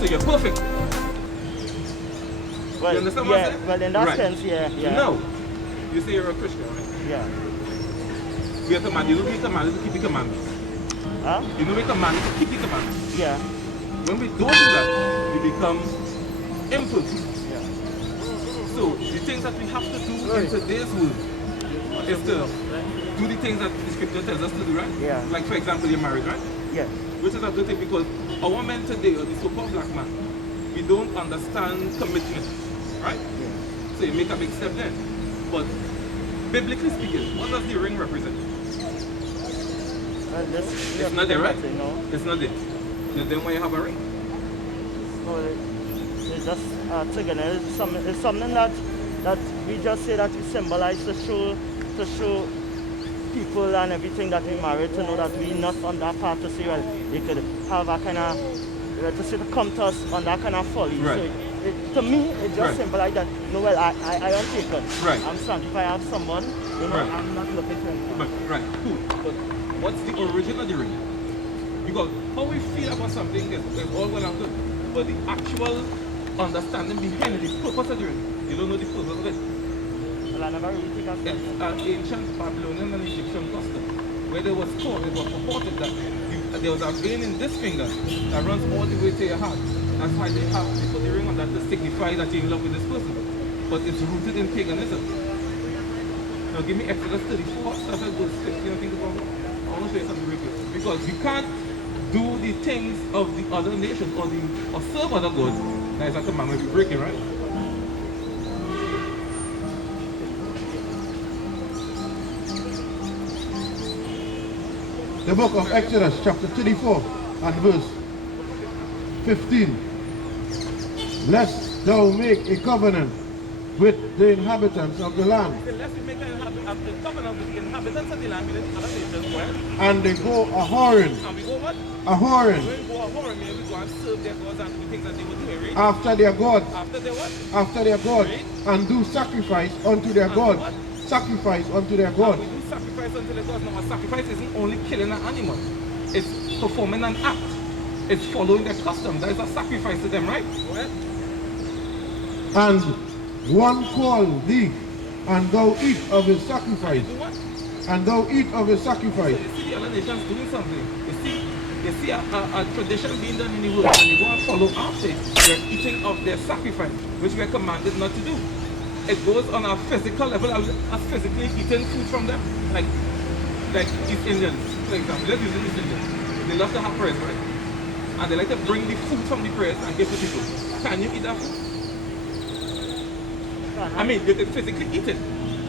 So you're perfect. Well, You understand what I'm saying? well, in that Right. sense, yeah. No. You say you're a Christian, right? Yeah. You are commanded. You don't make commanded to keep the commandments. Huh? You don't make commanded to keep the commandments. Yeah. When we don't do that, we become imperfect. Yeah. So the things that we have to do in today's world is to do the things that the scripture tells us to do, right? Yeah. Like for example, you're married, right? Yeah. Which is a good thing because our men today, or the so-called black man, we don't understand commitment, right? Yeah. So you make a big step there. But biblically speaking, what does the ring represent? Well, It's not there, right? No. It's not there. Then why you have a ring? So it's just together. It's something that we just say that we symbolize to show people and everything that we married to know that we're not on that path to say, well, they could have a kind of, to say to come to us on that kind of folly. Right. So to me, it just Right. symbolizes that, no, well, I am taken. Right. I'm strong. If I have someone, you know, Right. I'm not looking for anyone. Right, cool. But what's the origin of the ring? Because how we feel about something is all well and good. But the actual understanding behind it, the purpose of the ring, you don't know the purpose of it. Well, I never really think of that. It's an ancient Babylonian and Egyptian custom where there was thought, it was purported that there was a vein in this finger that runs all the way to your heart. That's why they put the ring on that to signify that you're in love with this person. But it's rooted in paganism. Now give me Exodus 34, start at verse 15, think about it. I want to show you something real quick. Because we can't do the things of the other nations or serve other gods. That is a commandment we break it, right? The book of Exodus, chapter 34 and verse 15. Lest thou make a covenant with the inhabitants of the land. Lest we make a covenant with the inhabitants of the land, with the other nations, right? And they go a-whoring. And we go what? A-whoring. When we go a-whoring, meaning we go and serve their gods and do things that they would do, right? After their gods. After they what? After their gods. Right. And do sacrifice unto their And gods. what? Sacrifice unto their gods. And we do sacrifice unto the gods. Now a sacrifice isn't only killing an animal. It's performing an act. It's following their custom. That is a sacrifice to them, right? Go ahead. And one call thee, and thou eat of his sacrifice. Do what? And thou eat of his sacrifice. So you see the other nations doing something. You see a tradition being done in the world, and you go and follow after it. They're eating of their sacrifice, which we are commanded not to do. It goes on a physical level, as physically eating food from them. Like East Indians, for example. Let's use the East Indians. They love to have prayers, right? And they like to bring the food from the prayers and give to people. Can you eat that food? I mean, you can physically eat it,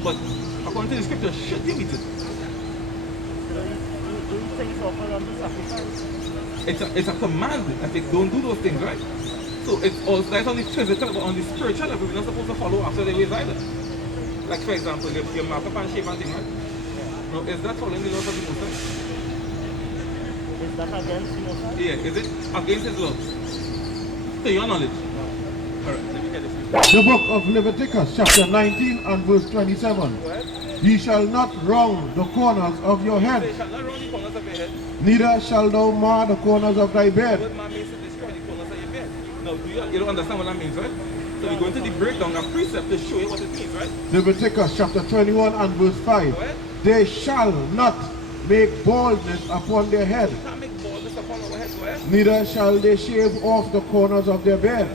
but according to the scripture, should you eat it? It's a command that they don't do those things, right? So it's also that's on the physical, but on the spiritual level, we're not supposed to follow after the ways either. Like for example, your mark up and shave and thing, right? Now, is that following the laws of the Most High? Is that against the Most High? Yeah, is it against his laws? To your knowledge? Alright, let me get this. The book of Leviticus, chapter 19 and verse 27. Ye shall not wrong the corners of your head, You shall not round the corners of your head. neither shall thou mar the corners of thy The bed. word man means to destroy the corners of your bed. Now, you don't understand what that means, right? So we're going to the breakdown of precept to show you what it means, right? Leviticus chapter 21 and verse 5. Go ahead. They shall not make baldness upon their head, You can't make baldness upon our heads, go ahead. neither shall they shave off the corners of their bed.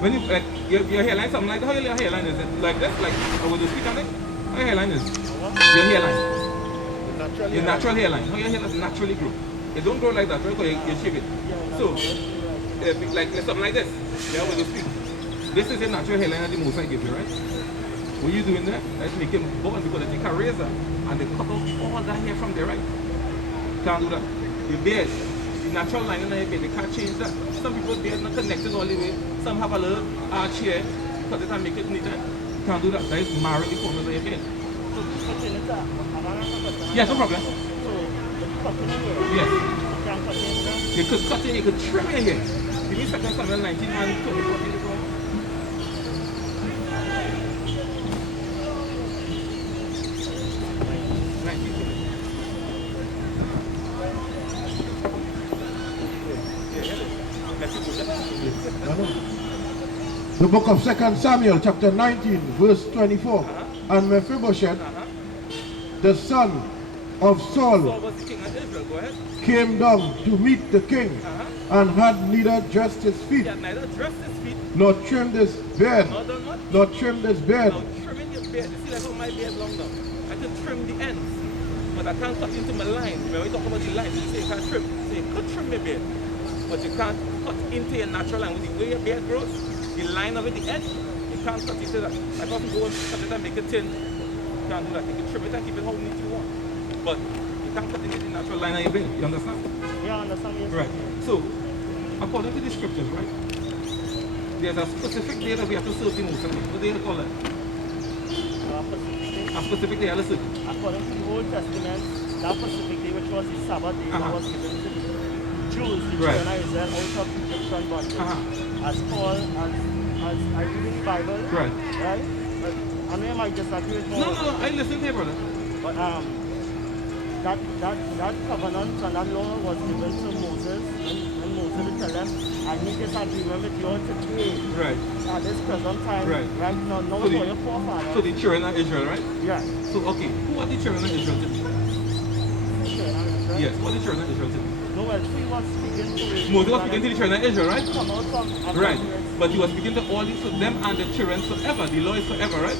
When you like your hairline, something like that, how your hairline is it? Like this, like I will speak on it. How your hairline is? Your hairline. Your natural hairline. How your hair is naturally grow. It don't grow like that, right? Because you shave it. So like something like this. Yeah, I will speak. This is your natural hairline that the Most High gives you, right? What you doing there? That's making bald because they take a razor and they cut off all that hair from there, right? Can't do that. Your beard. The natural line in your beard, they can't change that. Some people's beard not connected all the way. Some have a little arch here, cut it and make it neater. Can't do that. That is marring the corners of your beard. Yes, no problem. Yes. You could cut it, you could trim your hair. Give me second Samuel 19 and 20. The book of 2 Samuel, chapter 19, verse 24. And Mephibosheth, the son of Saul, was the king of Israel. Go ahead. came down to meet the king, and had neither dressed his feet, He had neither dressed his feet, nor trimmed his beard, nor done what? nor trimmed his beard. Now, trimming your beard, you see like how my beard long now. I can trim the ends, but I can't cut into my line. When we talk about the line, you say you can't trim. So you could trim your beard, but you can't cut into your natural line. With the way your beard grows, the line of it, the edge, you can't cut into that. I can't go and cut it and make it thin. You can't do that. You can trim it and keep it how neat you want. But you can't cut into the natural line of your beard. You understand? Yeah, I understand. Yes. Right. So, according to the scriptures, right, there's a specific day that we have to serve the Most High. What do you call it? A specific day, I'll serve. According to the Old Testament, that specific day, which was the Sabbath day, that was given to the Jews, the children of Israel, out of Egyptian bondage. As Paul, as I read in the Bible, Right. Right? But I know you might disagree with Paul. No, I listen to you, brother. But that covenant and that law was given to Moses, and Moses would tell them, I need this agreement with you today. Right. At this present time, Right. now So for the- your forefathers. So the children of Israel, right? Yeah. So, okay, who are the children of Israel today? Right? Yes, who are the children of Israel today? No, well, he was speaking to Moses was speaking to the children of Israel, right? Come out from Right. But he was speaking to all these, to them and the children forever. The law is forever, right?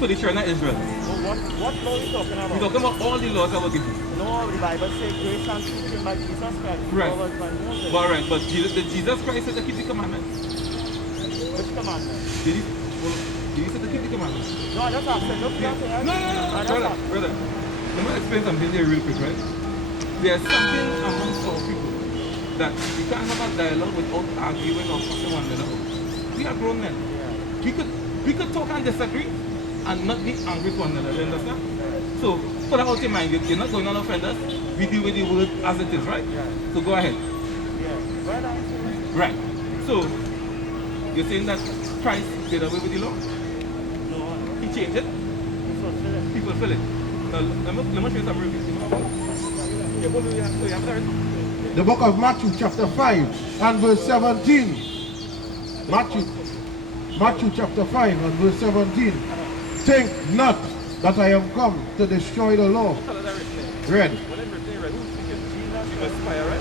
For the children of Israel. What law are you talking about? We're talking about all the laws that were given. No, the Bible says grace and truth came by Jesus Christ. Right. The law was by Moses. But right, but Jesus Christ said to keep the commandments. Which commandment? Did he say to keep the commandments? No, I just asked. Look, No. Brother. Let me explain something here real quick, right? There's something amongst our people that we can't have a dialogue without arguing or fussing one another. We are grown men. We could talk and disagree and not be angry with one another, you understand? So, put that out in mind, you're not going to offend us. We deal with the word as it is, right? So go ahead. Right. So, you're saying that Christ did away with the law? No. He changed it? He fulfilled it. Now, let me show you some reviews. The book of Matthew, chapter 5, and verse 17. Matthew chapter 5 and verse 17. Think not that I am come to destroy the law. Read. The Messiah, right?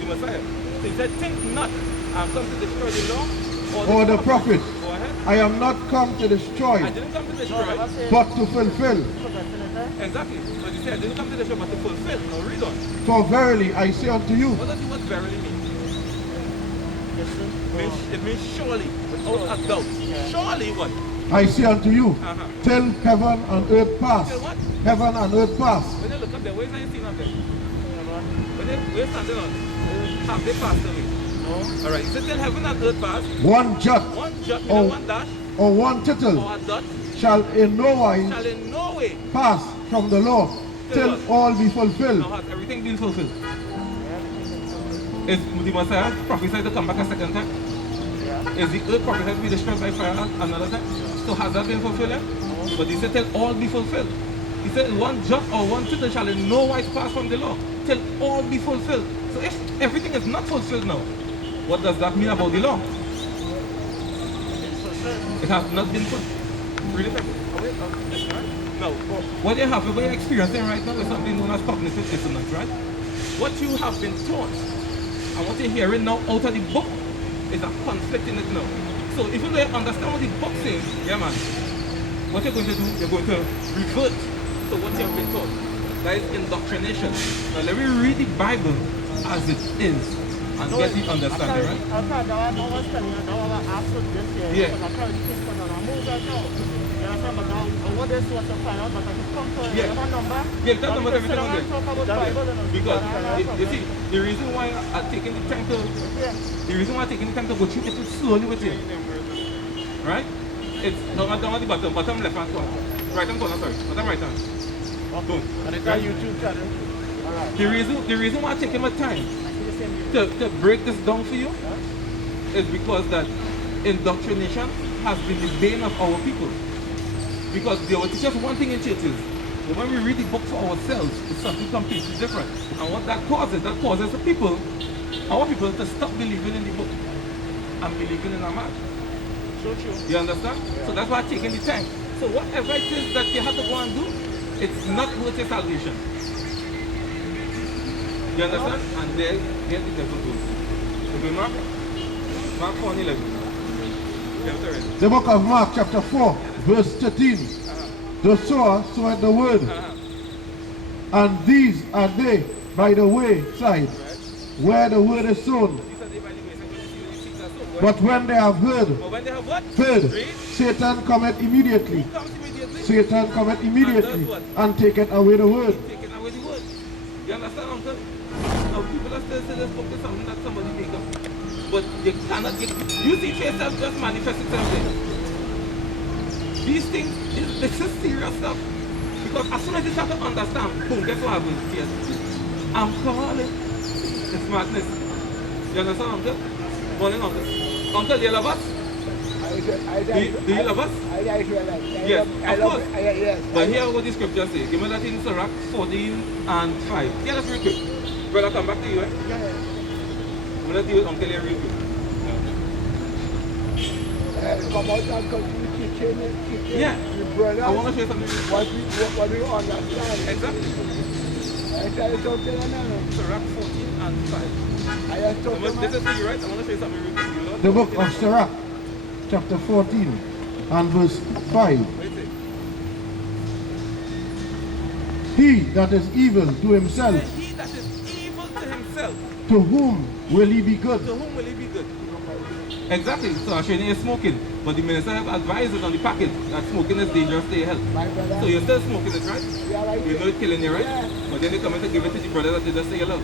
The Messiah. So he said, think not, I'm come to destroy the law Or the prophet. Go ahead. I am not come to destroy, I didn't come to destroy. but to fulfill. Exactly. But he said, I didn't come to destroy, but to fulfill. Now read on. For verily I say unto you, What does the word verily mean? It means surely, without a doubt. Surely what? I say unto you, till heaven and earth pass. Till what? Heaven and earth pass. When they look up there, where is that seen up there? When they're standing on, have they passed away? No. Alright, so till heaven and earth pass, One jot one jot, meaning one dash, or one tittle or a dot, shall in no wise shall in no way. pass from the law till all be fulfilled. Now has everything been fulfilled? Is the Messiah prophesied to come back a second time? Is the earth prophesied to be destroyed by fire another time? So has that been fulfilled yet? But he said till all be fulfilled. He said one jot or one tittle shall in no wise pass from the law till all be fulfilled. So if everything is not fulfilled now, what does that mean about the law? It has not been fulfilled. Really? No. What you have, what you're experiencing right now is something known as cognitive dissonance, right? What you have been taught and what you're hearing now out of the book is a conflict in it now. So even though you understand what the book says, yeah man, what you're going to do, you're going to revert to what you've been taught. That is indoctrination. Now let me read the Bible as it is and get the understanding, right? Yeah. Yeah, that number everything on there. Because you see, the reason why I'm taking the time to go through it slowly with you. Right? It's down at the bottom left hand corner. Right hand corner, sorry. Bottom right hand. Boom. And it's on YouTube channel. Alright. The reason why I'm taking my time to break this down for you is because that indoctrination has been the bane of our people. Because they will teach us one thing in churches. But when we read the book for ourselves, it's something completely different. And what that causes the people I want people to stop believing in the book and believing in a man. So true. You understand? So that's why I'm taking the time. So whatever it is that you have to go and do, it's not worth your salvation. You understand? And there the devil goes. Okay, Mark? Mark 4:11. The book of Mark chapter 4, verse 13. The sower soweth the word. And these are they by the wayside, where the word is sown. But when they have heard, Satan cometh immediately. Satan cometh immediately and taketh away the word. You understand, uncle? Now people are still saying this book is something that somebody make up. But you cannot get, you see yourself just manifest itself there. These things, this is serious stuff. Because as soon as you start to understand, boom, guess what happens? Yes. I'm calling. It's madness. You understand, uncle? Morning, uncle. Uncle, do you love us? Do you love us? Yes, of course. Yes. But here what the scripture says. Give me that in Sirach 14 and 5. Yeah, that's real quick. Brother, come back to you, eh? Yeah. I'm going to deal with Uncle here real quick. Come out and continue teaching Yeah. your brothers. I want to show you something. What we understand. Exactly. I tell you something now. Sirach 14 and 5. I just told you, This is for you, right? I want to show you something real quick. You know? The book of Sirach chapter 14 and verse 5. What is it? He that is evil to himself, He that is evil to himself, to whom will he be good? to whom will he be good? Exactly. So Asheni is smoking, but the minister have advised on the packet that smoking is dangerous to your health. my brother. So you're still smoking it, right? Yeah, right. You know it's killing you, right? Yeah. But then they come in to give it to the brother that they just say you love.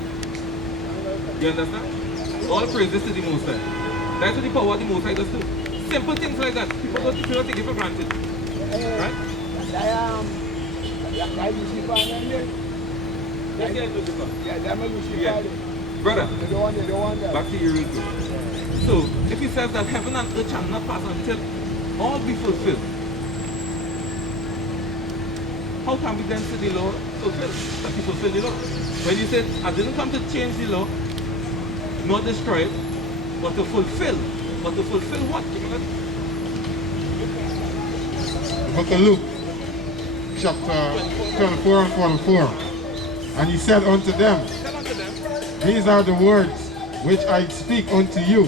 You understand? All praises to the Most High. That's what the power of the Most High does too. Simple things like that. People don't take it for granted. Right? I Lucifer and them. Let's get into Lucifer. Yeah, them are Lucifer. Yeah. Brother, They don't want that. back to you real quick. So, if he says that heaven and earth shall not pass until all be fulfilled, how can we then say the law fulfilled? That he fulfilled the law? When he said, I didn't come to change the law, nor destroy it, but to fulfill. But to fulfill what? The book of Luke, chapter 24 and 44. And he said unto them, Tell unto them, these are the words which I speak unto you,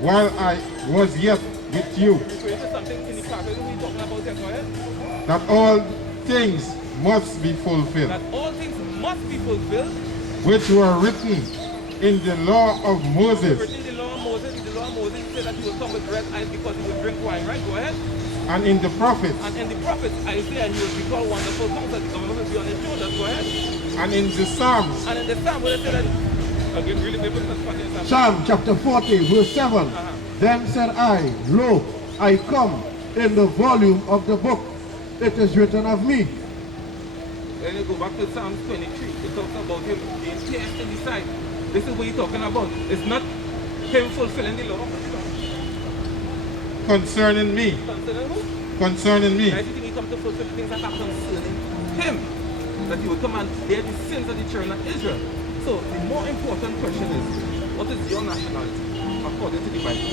while I was yet with you, referring to something in the prophet we're talking about here, go ahead. that all things must be fulfilled, That all things must be fulfilled. which were written in the law of Moses, Written in the law of Moses. In the law of Moses, he said that he will come with red eyes because he will drink wine, right? Go ahead. and in the prophets, And in the prophets, Isaiah, he will be called wonderful counselor. The government will be on his shoulders. Go ahead. and in the Psalms, And in the Psalm, where they say that, again, really, maybe that's fucking Psalm. Psalm chapter 40 verse 7. Then said I, lo, I come in the volume of the book. It is written of me. Then you go back to Psalm 23. It talks about him being pierced in the side. This is what he's talking about. It's not him fulfilling the law. concerning me, Concerning who? concerning me. I think he come to fulfill things that are concerning him. That he will come and bear the sins of the children of Israel. So the more important question is, what is your nationality according to the Bible?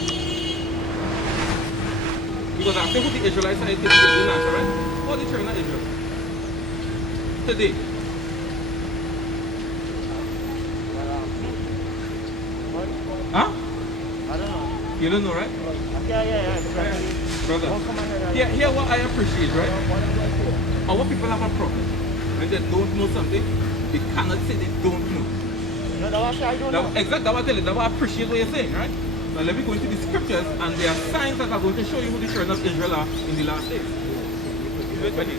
Because I think who the Israelites are, it's the national, right? Or the children of Israel? Today. Huh? I don't know. You don't know, right? Yeah. Brother. Here what I appreciate, right? Our people have a problem. When they don't know something, they cannot say they don't know. No, that's what I don't know. Exactly, that's what I tell you. That's what I appreciate what you're saying, right? Now let me go into the scriptures, and there are signs that are going to show you who the children of Israel are in the last days. Ready?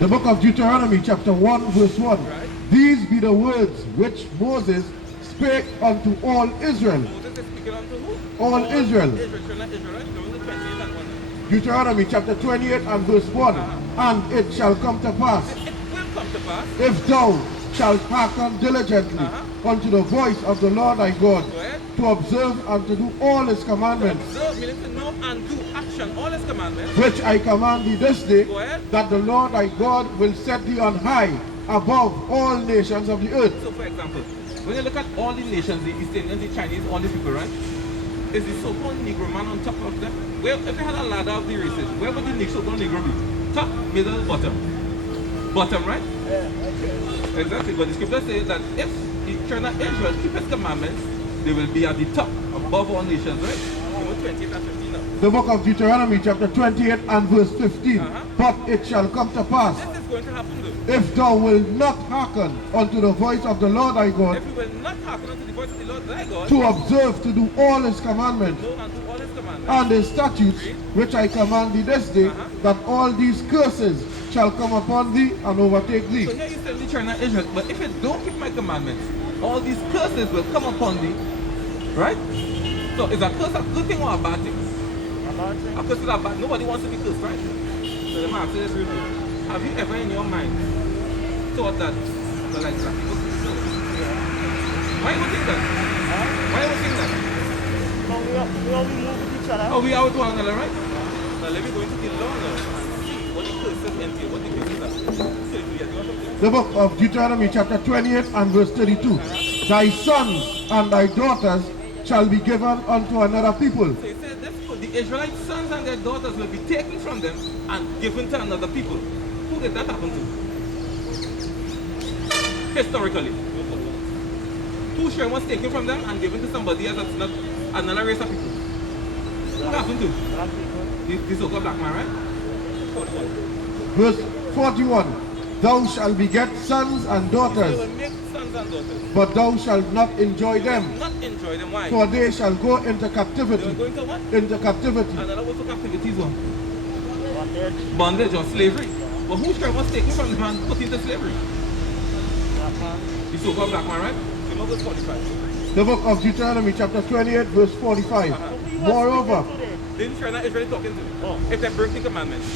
The book of Deuteronomy chapter 1 verse 1. Right. These be the words which Moses spake unto all Israel. Moses is speaking unto who? All Israel. Children of Israel, right? There was a 28 and 1. Deuteronomy chapter 28 and verse 1. And it shall come to pass, It will come to pass. if thou shalt hearken diligently unto the voice of the Lord thy God, Go ahead. to observe and to do all his commandments, Observe, meaning to know and do action, all his commandments. which I command thee this day, Go ahead. that the Lord thy God will set thee on high above all nations of the earth. So for example, when you look at all the nations, the East Indians, the Chinese, all these people, right? Is the so-called Negro man on top of them? Where, if you had a ladder of the races, where would the so-called Negro be? Top, middle, bottom. Bottom, right? Yeah, exactly. But the scripture says that if the children of Israel keep his commandments, they will be at the top, above all nations, right? 28 and 15 now. The book of Deuteronomy chapter 28 and verse 15. But it shall come to pass, This is going to happen though. if thou wilt not hearken unto the voice of the Lord thy God, If you will not hearken unto the voice of the Lord thy God, to observe to do all his commandments know and do all his commandments, and his statutes which I command thee this day, that all these curses shall come upon thee and overtake thee. so here you tell the children of Israel, but if you don't keep my commandments, all these curses will come upon thee, right? So is a curse a good thing or a bad thing? A curse is a bad. Nobody wants to be cursed, right? So let me ask you this real quick. Have you ever in your mind thought that, well, like that people could kill? Why you think that? Why you think that? But we all move with each other. Oh, we are with one another, right? Now let me go into the law now and see what the curses entail, what the curses are. So if you get something. The book of Deuteronomy chapter 28 and verse 32. Thy sons and thy daughters shall be given unto another people. So it says this, the Israelite sons and their daughters will be taken from them and given to another people. Who did that happen to? Historically. Who sure was taken from them and given to somebody else that's not another race of people? Who happened to? The so-called black man, right? Verse 41. Thou shalt beget sons and They daughters, will make sons and daughters. but thou shalt not enjoy them, Not enjoy them. Why? for they shall go into They were captivity. going to what? Into captivity. Another word for captivity is what? Bondage. Bondage or slavery. But who sure was taken from them and put into slavery? The so-called black man, right? Remember verse 45. The book of Deuteronomy chapter 28 verse 45. Moreover, Didn't China Israel talking to them? If they break the commandments.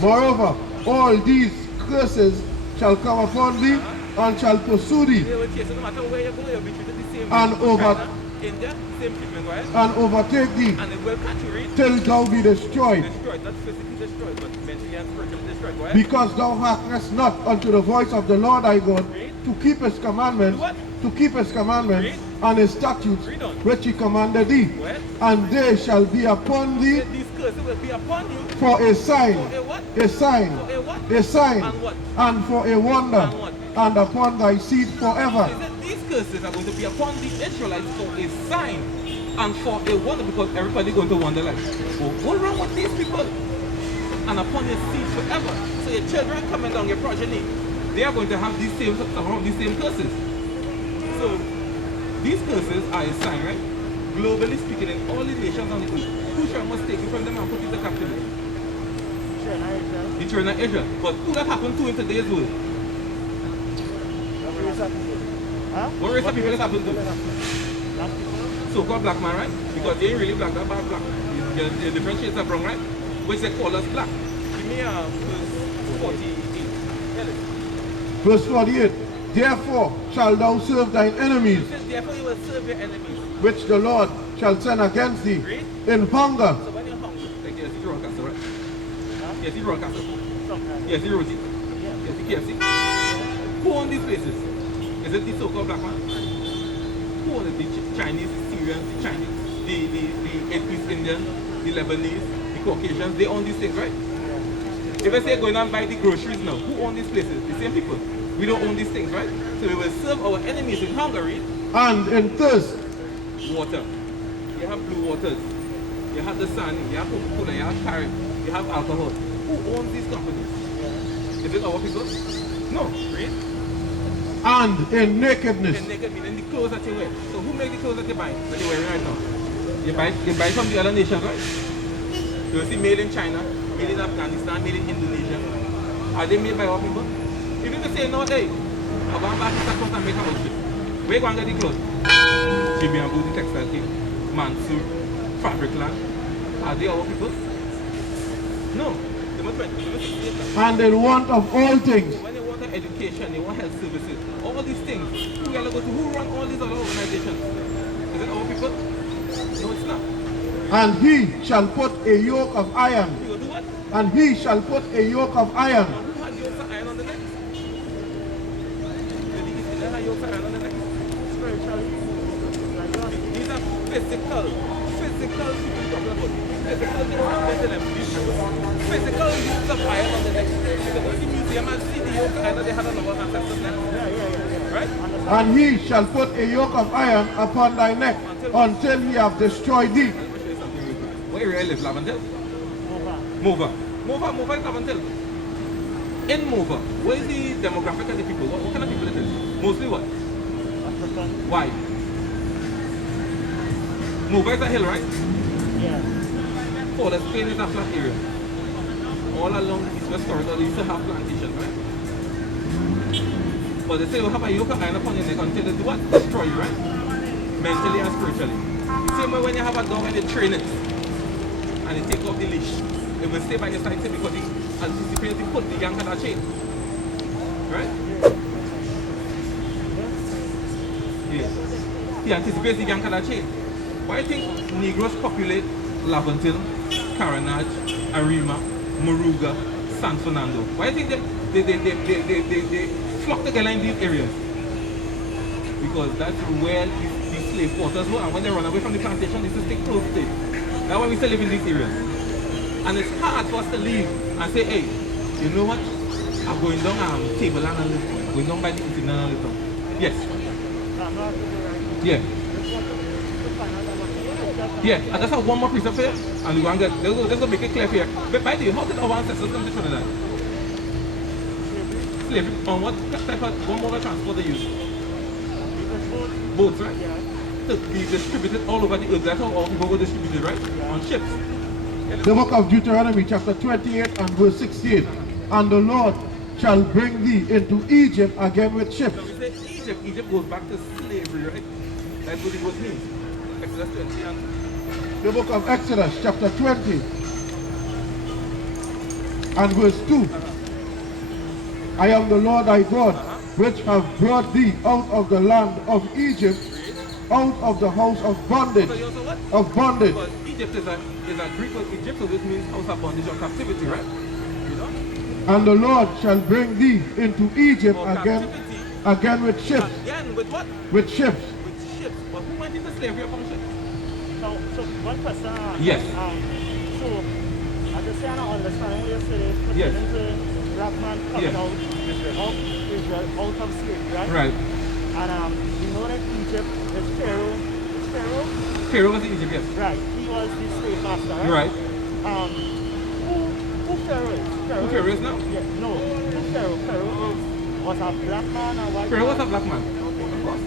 moreover, all these curses shall come upon thee and shall pursue thee They will chase you no matter where you go, you'll be treated the same. And way. over- China, India, same treatment, right? and overtake thee And it will catch you, right? till thou be destroyed. Destroyed, not physically destroyed, but mentally and spiritually destroyed, right? Because thou hearkenest not unto the voice of the Lord thy God, to keep his commandments, What? to keep his commandments Read. and his statutes Read on. which he commanded thee, What? and they shall be upon thee These curses will be upon you for a sign, for a what? a sign, For a what? a sign, And what? and for a wonder, And what? and upon thy seed forever. He said these curses are going to be upon the Israelites for a sign and for a wonder, because everybody going to wonder like, oh, what's wrong with these people? And upon your seed forever. So your children coming down, your progeny, they are going to have these same curses. So these curses are a sign, right? Globally speaking, in all the nations on the earth, who shall must take it from them and put into captivity? The children of Israel. But who that happened to in today's world? What race of people that happened to? So-called black man, right? Because they ain't really black, they're bad black. They're different shades of brown, right? Which they call us black. Give me verse 48. Tell it. Verse 48. Therefore shalt thou serve thine enemies, It says, therefore you will serve your enemies. which the Lord shall send against thee, Read. in hunger, So when you're hungry, like yes, you roll castle, right? Yes, you roll castle. Sometimes. Yes, you roti. Yes, you KFC. Who own these places? Is it the so-called black man? Who own it? The Chinese, the Syrians, the Chinese, the East Indians, the Lebanese, the Caucasians, they own these things, right? If I say going and buy the groceries now, who own these places? The same people. We don't own these things, right? So we will serve our enemies in Hungary and in thirst. water. You have blue waters. You have the sun. You have Coca-Cola. You have Carib. You have alcohol. Who owns these companies? Is it our people? No, right? And in nakedness. And naked meaning the clothes that you wear. So who make the clothes that you buy? That you're wearing right now? You buy from the other nations, right? You see made in China, made in Afghanistan, made in Indonesia. Are they made by our people? If you say no, hey, I'm going back to Sakot and make a outfit. Where you going to get the clothes? Jimmy and Booty Textile King, Mansur, Fabric Land. Are they our people? No. They must be. And in want of all things. When they want education, they want health services, all these things. Who gotta go to? Who run all these other organizations? Is it our people? No, it's not. And he shall put a yoke of iron. You go do what? And he shall put a yoke of iron. And who had yokes of iron on the neck? Did the Israelites have yokes of iron on the neck? spiritually. These are physical people talking about. Physical things happen to them. Physical use of iron on the neck. You can go to the museum and see the yoke iron that they had on our ancestors' neck. Yeah. Right? And he shall put a yoke of iron upon thy neck until he have destroyed thee. Let me show you something real quick. Where area you live? Laventille? Mova is Laventille. In Mova, what is the demographic of the people? What kind of people it is? Mostly what? African. Why? Mova is a hill, right? Yeah. Forest Plain is a flat area. All along the east-west corridor, they used to have plantations, right? But they say you have a yoke of iron upon your neck until they do what? Destroy you, right? Mentally and spiritually. The same way when you have a dog and you train it and you take off the leash, it will stay by your side because it anticipates to put the yank on that chain. Right? Yes. He anticipates the yank on that chain. Why do you think Negroes populate Laventille, Carenage, Arima, Moruga, San Fernando? Why do you think they flock together in these areas? Because that's where these slave quarters were, and when they run away from the plantation, they used to stay close to it. That's why we still live in these areas. And it's hard for us to leave and say, hey, you know what? I'm going down table and a little. Going down by the eating and a little. Yes. Yeah. Yeah, and that's one more precept here. And we're going to get, let's go make it clear here. But by the way, how did our ancestors come to Trinidad? Slavery. On what type of, one mode of transport they use? Boats, right? Yeah. To be distributed all over the earth. That's how all people were distributed, right? Yeah. On ships. The book of Deuteronomy chapter 28 and verse 16. And the Lord shall bring thee into Egypt again with ships. So we say Egypt. Egypt goes back to slavery, right? That's what it was means. Exodus 20 and... The book of Exodus chapter 20 and verse 2. I am the Lord thy God, which have brought thee out of the land of Egypt, out of the house of bondage. So you also what? Of bondage. Because Egypt is a Greek word, Egypt, so this means house of bondage or captivity, right? You know? And the Lord shall bring thee into Egypt Or again with ships. Again with what? With ships. With ships. But who went into slavery upon ships? So one question. Yes. So I just say I don't understand what you're saying. Yes. Black man coming out of Israel, out of slavery, right? Right. And you know that Egypt is Pharaoh. Is Pharaoh? Pharaoh was in Egypt, yes. Right. He was the slave master, right? Right. Who Pharaoh is? Who Pharaoh is now? Yeah, no. Who Pharaoh? Pharaoh was a black man or white Pharaoh man? was a black man. Of course.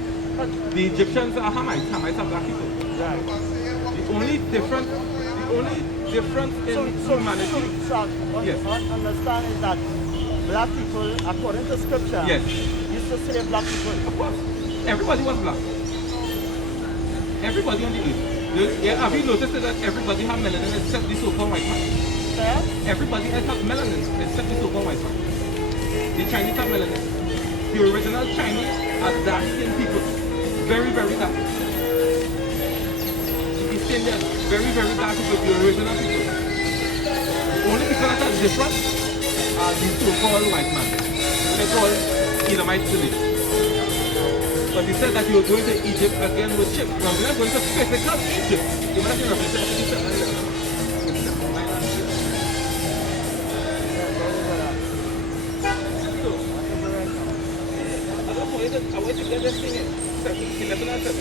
The Egyptians are Hamites. Hamites are black people. Right. The only difference in humanity. Yes. Understand is that black people, according to scripture, Yes. used to slave black people. Of course. Everybody was black. Everybody on the earth. Yeah, have you noticed that everybody have melanin except the so-called white man? Yeah? Everybody else has melanin except the so-called white man. The Chinese have melanin. The original Chinese are dark-skinned people. Very, very dark. The East Indians, very, very dark people, the original people. Only people that are different are the so-called white man. They call Edomite village. But he said that you were going to Egypt again with ships. Now we're not going to physical Egypt. You might have Revelation of Egypt. I want to get this thing in. 11 and 7.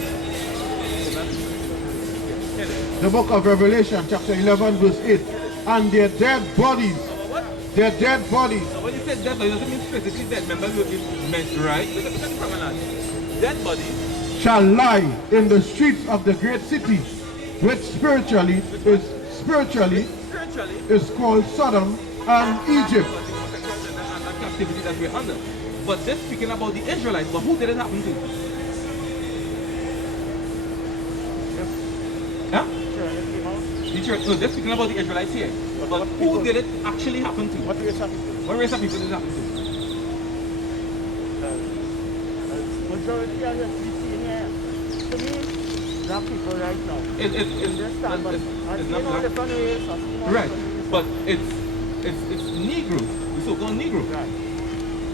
The book of Revelation chapter 11 verse 8. And their dead bodies. What? Their dead bodies. So when you say dead body, it doesn't mean physically dead. Remember you meant right? Look at the Promenade. Dead body Shall lie in the streets of the great city, which spiritually is called Sodom and Egypt. And that captivity that we're under. But this speaking about the Israelites, but who did it happen to? Huh? No, they're speaking about the Israelites here. But who did it actually happen to? What race of people? What race of people did it happen to? Majority of the people here, to me, black people right now. It's not black. Different race, Right. But it's Negro, the so-called Negro. Right.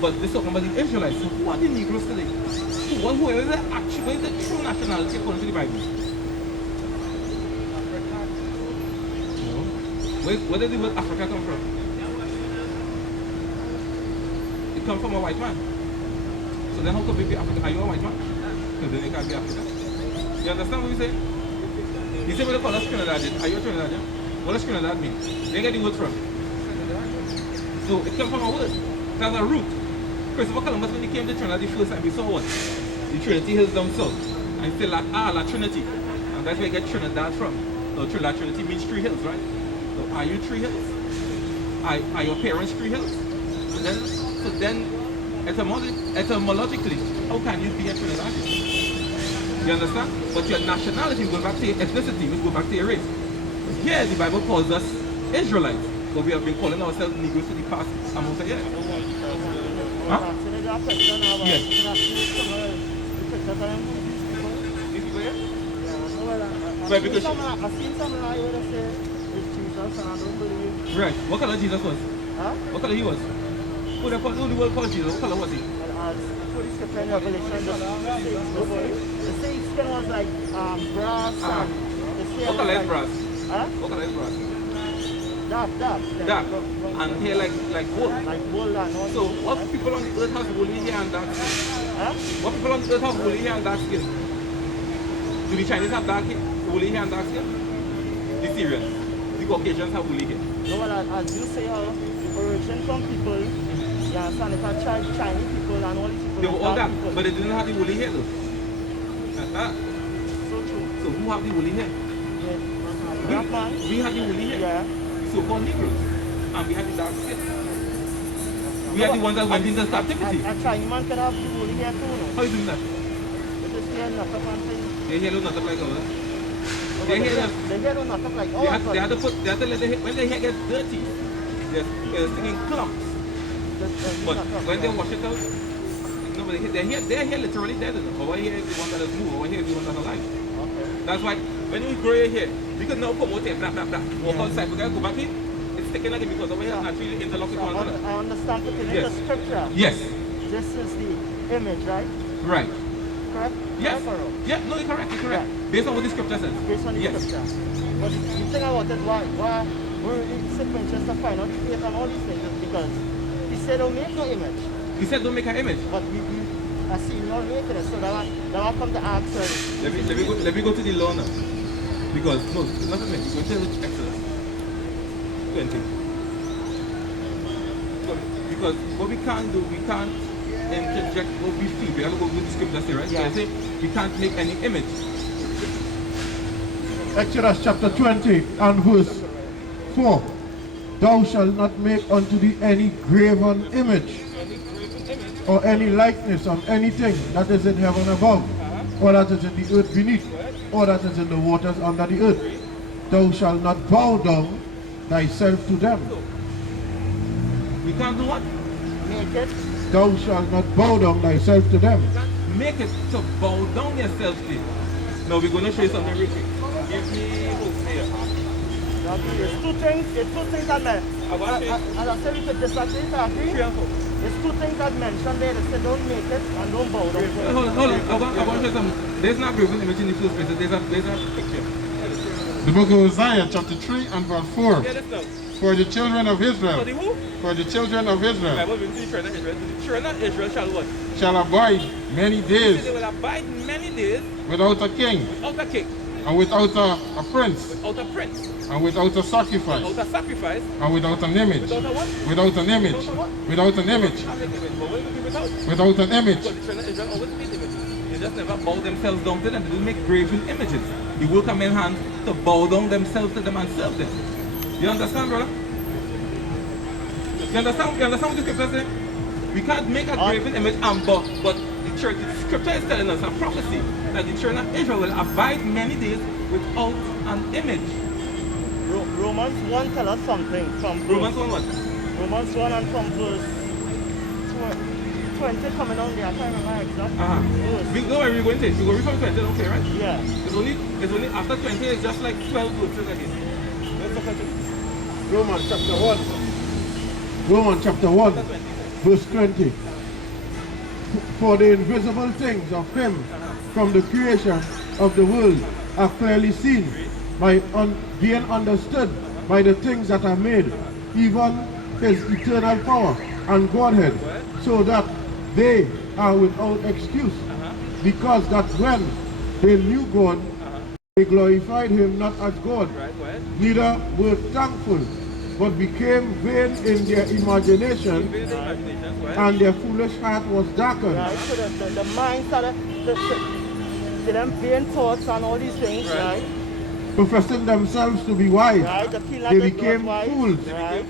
But this talking about the Israelites. So who are the Negroes today? Who is the actual, what is the true nationality according to the Bible? No. Where did the word Africa come from? It comes from a white man. So then how could we be African? Are you a white man? Because then you can't be African. You understand what we say? You say what they call us Trinidadian. Are you a Trinidadian? What does Trinidad mean? Where get the word from? So it comes from a word. It has a root. Christopher Columbus, when he came to Trinidad the first time, he saw what? The Trinity Hills down south. And he said like, La Trinity. And that's where you get Trinidad from. So Trinity means three hills, right? So are you three hills? Are your parents three hills? So then etymologically, how can you be a Trinidadian? You understand? But your nationality will go back to your ethnicity, will go back to your race. Here the Bible calls us Israelites, but we have been calling ourselves Negroes for the past amount of years. Huh? Yes. Well, because I've seen some lie where they say it's Jesus and I don't believe. right. What color Jesus was? Huh? What color he was? Who the world called Jesus? What color was he? Police scripture in Revelation, the same skin was like brass and the What color is brass? Huh? What color is brass? Dark. Dark. And hair like wool. Like wool and all. So what people on the earth have woolly hair and dark skin? Huh? What people on the earth have woolly hair and dark skin? Do the Chinese have woolly hair and dark skin? The Syrians. The Caucasians have woolly hair. No, well, as you say, the origin from people, you understand, if I tried Chinese people and all these people. They were all that, people. but they didn't have the woolly hair though. So true. So who have the woolly hair? Black man. We have the woolly hair. Yeah. So-called Negroes. And we have the dark skin. We are the ones that went into captivity. A Chinese man can have the woolly hair too, no? How you doing that? They just hair not up and thing. Their hair don't not up like ours. Their hair don't not up like ours. They have to let their hair, when their hair gets dirty, they're sticking clumps. But when they wash it out, no, but their hair literally dead. Our hair is the one that is moved. Our hair is the one that's alive. Okay. That's why when you grow your hair, we can now promote it, blah, blah, blah. Walk outside, we gotta go back in. It's sticking like it because our hair is naturally interlocked with one another. I understand, but in the scripture, Yes. this is the image, right? Right. Correct? Yes. Correct or wrong? Yeah, no, you're correct, you're correct. Yeah. Based on what the scripture says. Based on the scripture. But the thing about it, why we're simply just to find out the faith and all these things is because he said don't make no image. He said don't make an image. But I see you not making it, so that I come to ask her. Let me go to the law now. Because, no, it's not a minute. We're going to Exodus 20. Because what we can't do, we can't interject what we feel. We have to go with the scripture say, right? Yeah. So I say we can't make any image. Exodus chapter 20 and verse 4. Thou shalt not make unto thee any graven image or any likeness of anything that is in heaven above, or that is in the earth beneath, or that is in the waters under the earth. Thou shalt not bow down thyself to them. We can't do what? Make it. Thou shalt not bow down thyself to them. Make it to bow down yourself to. Now we're going to show you something real quick. Give me Hosea. It's two things that men. As I said, we could disagree to agree. There's two things that mentioned there. They said don't make it and don't bow down. Hold on. I want to show you something. There's not graven image in the first place. There's a picture. The book of Isaiah chapter 3 and verse 4. Yeah, that's now. For the children of Israel. For the who? For the children of Israel. Bible brings the children of Israel. The children of Israel shall what? Shall abide many days. They will abide many days without a king. Without a king. And without a prince. Without a prince. And without a sacrifice. Without a sacrifice. And without an image. Without a what? Without an image. Without an image. Without an image. But the children of Israel always made images. They just never bow themselves down to them. They didn't make graven images. They will come in hand to bow down themselves to them and serve them. You understand, brother? You understand what the scripture says? We can't make a graven image and bow, but the scripture is telling us a prophecy that the children of Israel will abide many days without an image. Romans 1 tell us something from Romans 1 what? Romans 1 and from verse 20 coming on there. I can't remember exactly. Don't worry, we're going to take. We're going from 20, okay, right? Yeah. It's only after 20, it's just like 12 verses again. Let's look at it. Romans chapter 1. Romans chapter 1. verse 20. For the invisible things of him from the creation of the world are clearly seen, being understood by the things that are made, even his eternal power and Godhead, so that they are without excuse, because that when they knew God, they glorified him not as God, neither were thankful, but became vain in their imagination, and their foolish heart was darkened. Right, so the mind started, them vain thoughts and all these things, right? Professing themselves to be wise, Right, they became fools, right?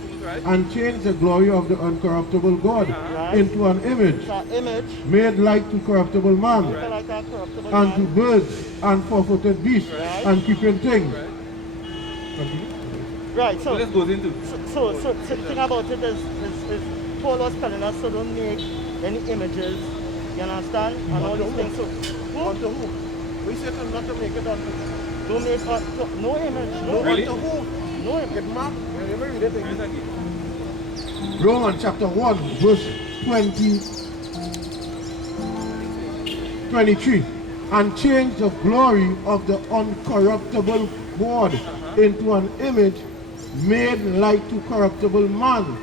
and changed the glory of the uncorruptible God into an image made like to corruptible man, and to birds and four-footed beasts and creeping things. Right, so let's go into. So the thing about it is Paul was telling us to don't make any images, you understand? And all these things. So Unto who? We said not to make it unto who? don't make no image. No, Really? unto who? No image. Get marked. Romans chapter 1 verse 23. And change the glory of the uncorruptible God into an image made like to corruptible man,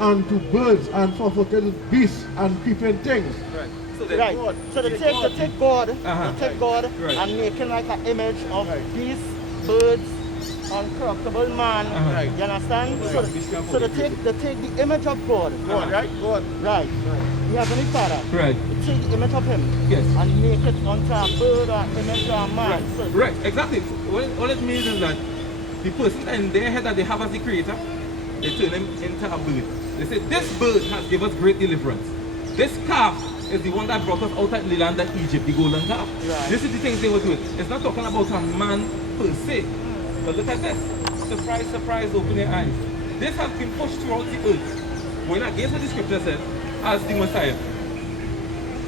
and to birds and four-footed beasts and creeping things. Right. So Right. So they take God, Right. and making like an image of beasts, birds, uncorruptible man. You understand? So they take the image of God. Right? God. Right. The Heavenly Father. Right. They take the image of him. Yes. And make it onto a bird or image or a man. So Right, exactly. So all it means is that the person in their head that they have as the creator, they turn him into a bird. They say, this bird has given us great deliverance. This calf is the one that brought us out of the land of Egypt, the golden calf. Right. This is the things they were doing. It's not talking about a man per se. But look at this. Surprise, surprise, open your eyes. This has been pushed throughout the earth. Going against what the scripture says as the Messiah.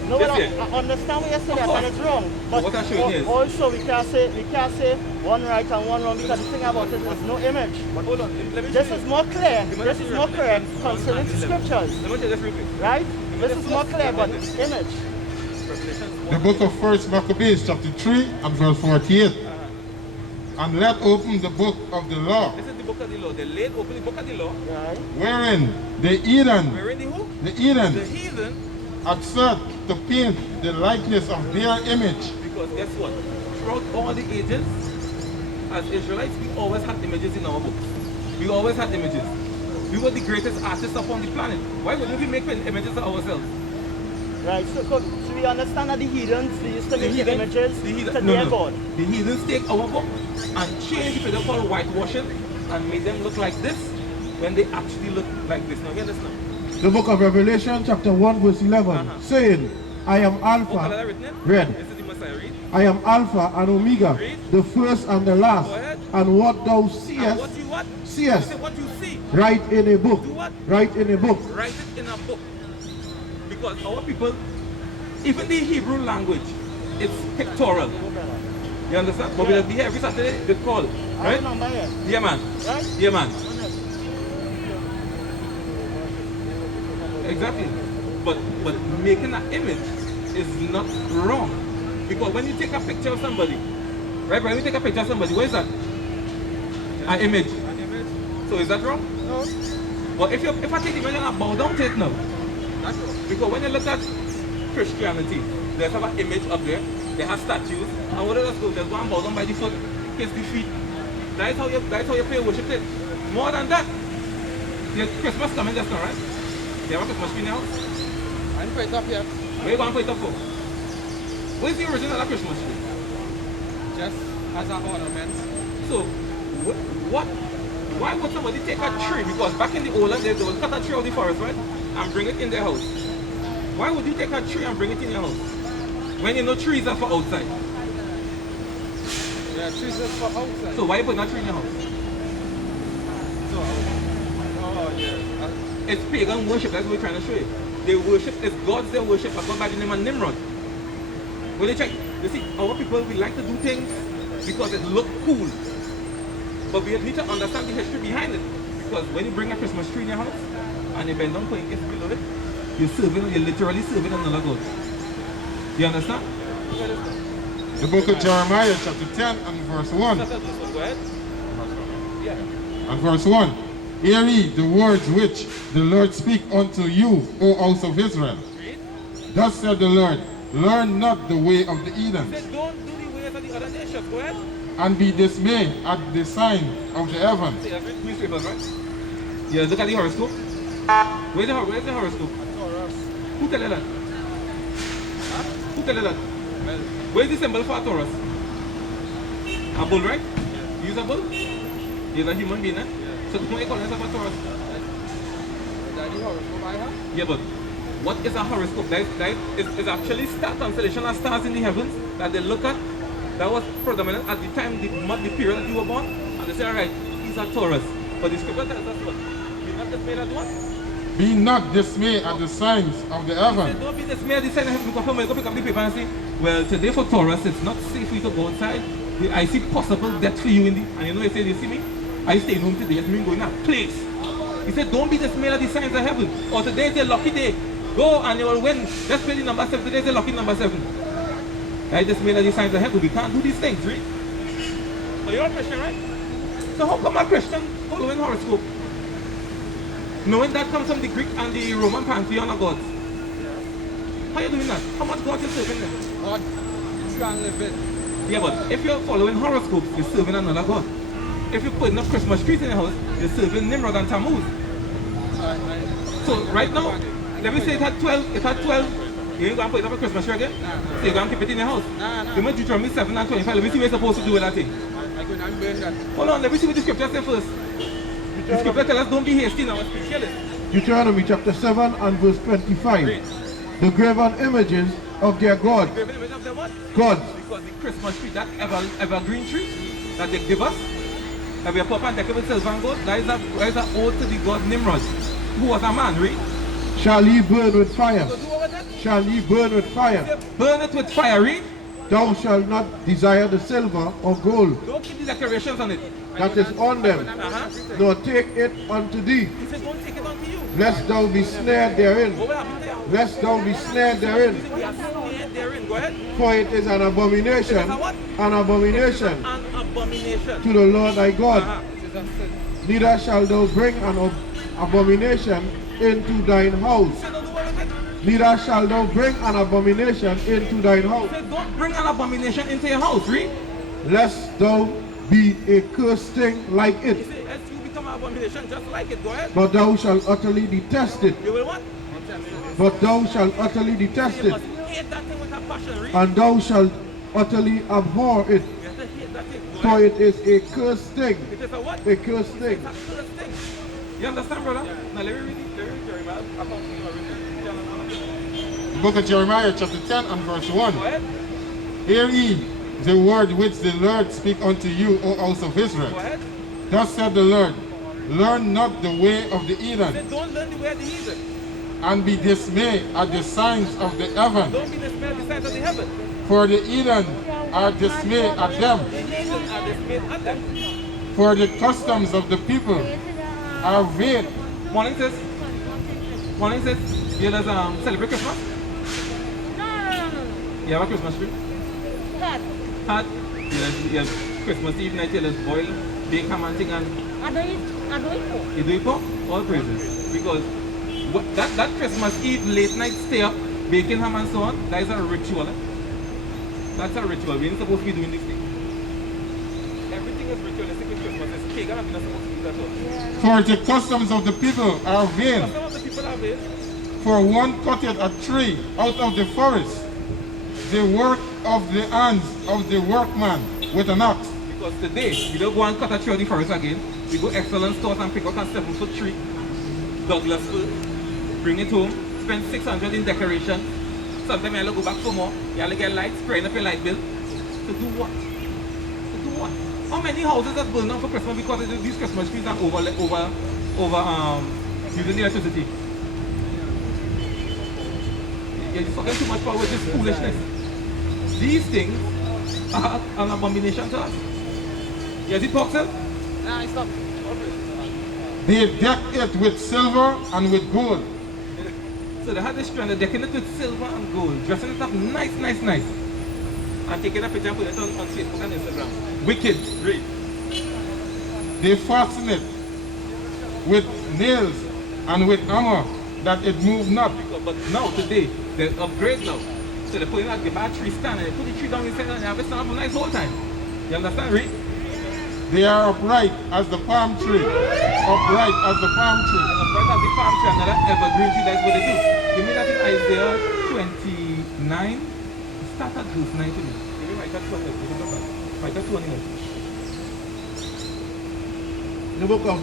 no, Yes, I yes. understand what you're saying, Of but course. it's wrong. But what I'm showing you is- also we can't say one right and one wrong, because the thing about it is no image. But hold on, let me This show is you. more clear. The This is more correct concerning the scriptures. Let me tell you this real quick. Right? This is more clear, but image. The book of 1 Maccabees, chapter 3 and verse 48. And let open the book of the law, This is the book of the law. They laid open the book of the law. Right? wherein the heathen, Wherein the who? the heathen The heathen. accept to paint the likeness of their image. Because guess what? Throughout all the ages, as Israelites, we always had images in our books. We always had images. We were the greatest artists upon the planet. Why wouldn't we make images of ourselves? Right. So we understand that the heathens, they used to make the images to no, their no. God. The heathens take our book and change it, they call whitewashing, and make them look like this when they actually look like this. Now hear this now. The book of Revelation chapter 1 verse 11 saying, I am What color is Alpha, that written in? red. This is the Messiah. Read. I am Alpha and Omega, Read. the first and the last, Go ahead. and what thou And seest, what you what? seest, You say what you see. write in a book, Do what? write in a book. Write it in a book. Because our people, even the Hebrew language, it's pictorial. You understand? But we'll be here every Saturday, they call. I Right? remember it. Yeah, man. Right? Yeah, man. Exactly. But making an image is not wrong. Because when you take a picture of somebody, right? When you take a picture of somebody, what is that? An image. So is that wrong? No. But if I take the image and I bow down to it now, that's wrong. Because when you look at Christianity, they have an image up there, they have statues, and what does go? There's one bow down by the foot, kiss the feet. That's how you pay worship it. More than that, there's Christmas coming just now, right? You have a Christmas tree now? I didn't put it up yet. Where you going to put it up for? What is the original of Christmas tree? Just as an ornament. So, why would somebody take a tree? Because back in the olden days, they would cut a tree out of the forest, right? And bring it in their house. Why would you take a tree and bring it in your house? When you know trees are for outside. Yeah, trees is for outside. So why you put a tree in your house? So, oh yeah. It's pagan worship, that's what we're trying to show you. They worship, it's gods they worship, a god by the name of Nimrod. When they check, you see, our people, we like to do things because it looks cool. But we need to understand the history behind it. Because when you bring a Christmas tree in your house, and you bend down for it, it's below it, you're literally serving another God. You understand? The book of Jeremiah, chapter 10 and verse 1. Go ahead. Yeah. And verse 1. Hear ye the words which the Lord speak unto you, O house of Israel. Read. Thus said the Lord, learn not the way of the heathens, He said, don't do the ways of the other nations. Go ahead. and be dismayed at the sign of the heavens. See, that's newspapers, right? Yeah, look at the horoscope. Where's the horoscope? Who tell you that? Huh? Who tell you that? Well, Where's the symbol for a Taurus? A bull, right? You use a bull? You're a human being, eh? So who are you calling yourself a Taurus? Daddy horoscope I have. Yeah, but what is a horoscope? That is actually star constellation of stars in the heavens that they look at. That was predominant at the time, the period that you were born. And they say, alright, he's a Taurus. But the scripture tells us what? You're not dismayed at what? Be not dismayed at the signs of the heavens. Don't be dismayed at the sign of heaven, because somebody go pick up the paper and say, well, today for Taurus, it's not safe for you to go outside. I see possible death for you in the, and you know, he said, you see me? I staying home today, it's me going to place. He said, don't be dismayed at the signs of heaven. Or today is a lucky day. Go and you will win. Let's play the number 7. Today is a lucky number 7. I dismayed at the signs of heaven. We can't do these things, right? So you're a Christian, right? So how come a Christian following horoscope? Knowing that comes from the Greek and the Roman pantheon of gods. How are you doing that? How much God is serving them? God, you can live it. Yeah, but if you're following horoscopes, you're serving another god. If you're putting up Christmas trees in your house, you're serving Nimrod and Tammuz. So right now, let me say it had 12. It had 12. You ain't going to put it up a Christmas tree again? So you're going to keep it in your house? You might Deuteronomy 7 and 25. Let me see what you're supposed to do with that thing. I couldn't burn that. Hold on, let me see what the scripture says first. The scripture tells us don't be hasty now, speak careless. Deuteronomy chapter 7 and verse 25. Read. The graven images of their God. Graven image of them what? God. Because the Christmas tree, that evergreen tree that they give us, that we are purple and decorated with silver and gold, that is an ode to the god Nimrod, who was a man, right? Shall ye burn with fire? So do what with that? Shall ye burn with fire? Burn it with fire, right? Thou shalt not desire the silver or gold Don't keep the decorations on it. that is on them, nor take it unto thee, He said, don't take it onto you. lest thou be snared therein. What will happen there? Lest thou be snared therein. We are snared therein. Go ahead. For it is an abomination, It is a what? an abomination An abomination. to the Lord thy God. It is a sin. Neither shalt thou bring an abomination into thine house. He said, don't do what with it. Neither shalt thou bring an abomination into thine He house, said, don't bring an abomination into your house, right? lest thou be a cursed thing like He it. said, as you become an abomination, just like it. Go ahead. But thou shalt utterly detest it. You will what? But thou shalt utterly detest You it, must hate that thing with a passion, right? and thou shalt utterly abhor it. You have to hate that thing. Go For ahead. it is a cursed thing. It is a what? A cursed thing. It's a cursed thing. You understand, brother? Now let me read it. Let me read Jeremiah. I can't see my reading. The book of Jeremiah, chapter 10 and verse 1. Go ahead. Hear ye the word which the Lord speak unto you, O house of Israel. Go ahead. Thus said the Lord, learn not the way of the heathen, Say, don't learn the way of the heathen. and be dismayed at the signs of the heaven. Don't be dismayed at the signs of the heaven. For the heathen are dismayed at them, The heathen are dismayed at them. for the customs of the people are vain. Morning, sis. Morning, sis. You let's celebrate Christmas? You have a Christmas tree? Hat? You have Christmas Eve night, you let's boil, bake ham and thing, and you do it for? All praises. Because that Christmas Eve late night stay up, baking ham and so on, that is a ritual. That's a ritual. We ain't supposed to be doing this thing. Everything is ritualistic with Christmas. It's pagan and we're not supposed to do that all. For the customs of the people are vain. Some of the people have it. For one cutteth a tree out of the forest, the work of the hands of the workman with an axe. Because today, we don't go and cut a tree on the forest again. We go excellent stores and pick up a 7-foot tree, Douglas fir, bring it home, spend 600 in decoration. Sometimes you have to go back for more. You have to get lights, spraying up your light bill. To do what? To do what? How many houses that burn down for Christmas because these Christmas trees are over using the electricity? You're just talking too much power with this foolishness. These things are an abomination to us. You see pork sell? Nah, I stop. They deck it with silver and with gold. So they had this strand, they're decking it with silver and gold, dressing it up nice, nice, nice. And taking a picture and putting it on Facebook and Instagram. Wicked, great. They fasten it with nails and with hammer that it move not. But now, today, they upgrade now. So they put in like the bad tree stand and they put the tree down inside and they have it stand up a nice whole time. You understand, Reed? They are upright as the palm tree. Upright as the palm tree. Upright as the palm tree, another evergreen tree, that's what they do. Give me that in Isaiah 29. Start at verse 19. Give me right at 20. Right at 20. The book of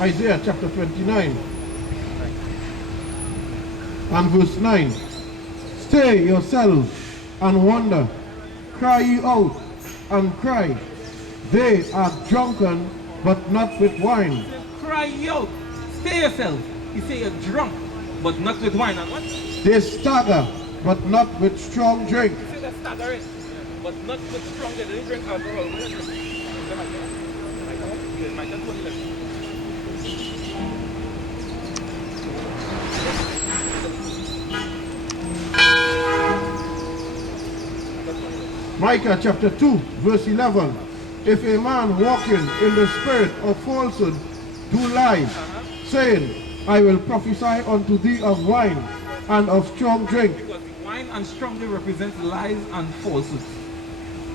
Isaiah chapter 29 and verse 9. Stay yourselves and wonder, cry ye out and cry. They are drunken, but not with wine. Cry ye out, stay yourselves. He say you're drunk, but not with wine. And what? They stagger, but not with strong drink. He say they're staggering, but not with strong. They didn't drink alcohol. What is it? Micah chapter 2 verse 11. If a man walking in the spirit of falsehood do lie, saying, I will prophesy unto thee of wine and of strong drink. Because the wine and strong drink represents lies and falsehood.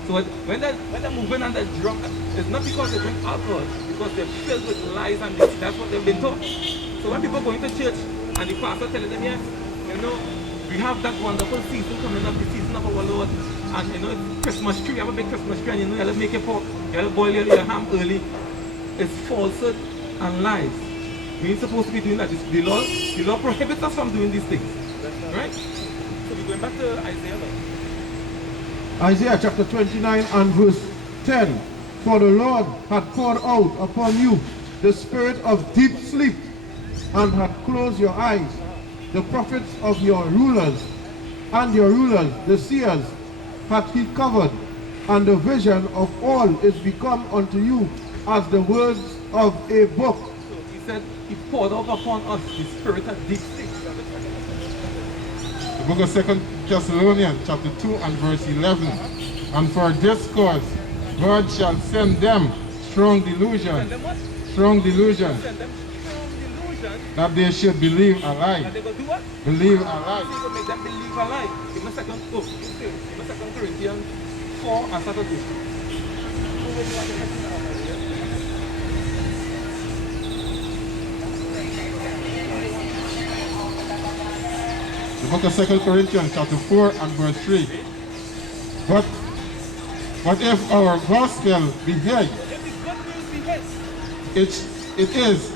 So when they're moving and they're drunk, it's not because they drink alcohol, because they're filled with lies and deceit. That's what they've been taught. So when people go into church and the pastor telling them, yes, you know, we have that wonderful season coming up, the season of our Lord, and you know, it's Christmas tree, you have a big Christmas tree, and you know, you have to make it pork, you have to boil your ham early. It's falsehood and lies. We ain't supposed to be doing that. The law prohibits us from doing these things. Right? So we're going back to Isaiah now. Isaiah chapter 29 and verse 10. For the Lord had poured out upon you the spirit of deep sleep, and had closed your eyes. The prophets of your rulers, and your rulers, the seers, hath he covered, and the vision of all is become unto you as the words of a book. So he said, he poured out upon us the spirit of deep sleep. The book of 2 Thessalonians chapter 2 and verse 11. And for this cause God shall send them strong delusion. Strong delusion. Send them strong delusion. That they should believe a lie. And they go do what? Believe a So lie. he will make them believe a lie. Give me 2 Corinthians 4 and start at this. The book of 2 Corinthians chapter 4 and verse 3. But if our gospel be hid, If the good news be hid, it is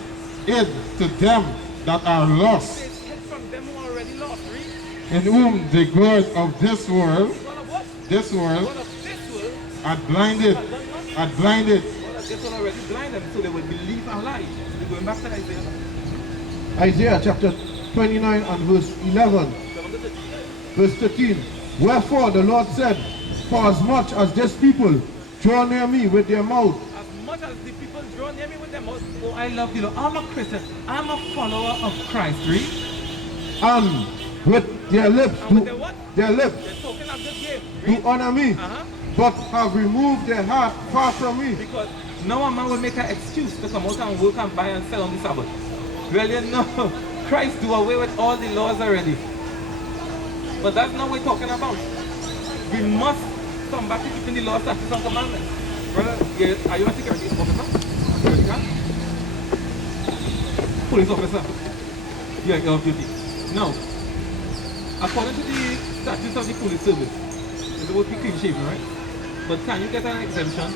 hid to them that are lost, it's hid from them who are already lost. Read. in whom the God of this world, God of what? this world, God of this world had blinded, has done what? had blinded. God of this world already blind them, so they will believe a lie. We're going back to Isaiah. Isaiah chapter 29 and verse 11. Verse 13. Wherefore the Lord said, for as much as this people draw near me with their mouth, As much as the people draw near me with their mouth, oh, I love you, Lord. I'm a Christian. I'm a follower of Christ. Read. and with their lips, And with their what? their lips They're talking of this game. do Read. honor me, but have removed their heart far from me. Because now a man will make an excuse to come out and work and buy and sell on the Sabbath. Well, you know, Christ do away with all the laws already. But that's not what we're talking about. We must come back to keeping the laws, statutes, and commandments. Brother, are you a security officer? Security guard? Police officer? You're off duty. Now, according to the statutes of the police service, it's supposed to be clean shaven, right? But can you get an exemption?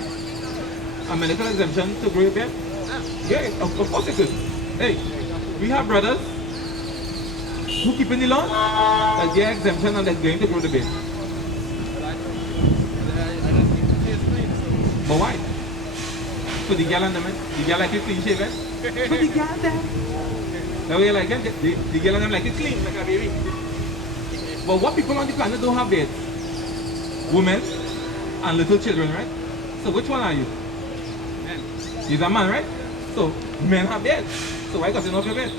A medical exemption to grow your beard? Yeah, of course you could. Hey, we have brothers who keep in the law that get exemption and they're going to grow the beard. But why? For the girl and the man. The girl like it clean shaven. For the girl then. That way you like it. The girl and them like it clean, like a baby. But what people on the planet don't have beards? Women and little children, right? So which one are you? Men. He's a man, right? So men have beards. So why does he not have a beard?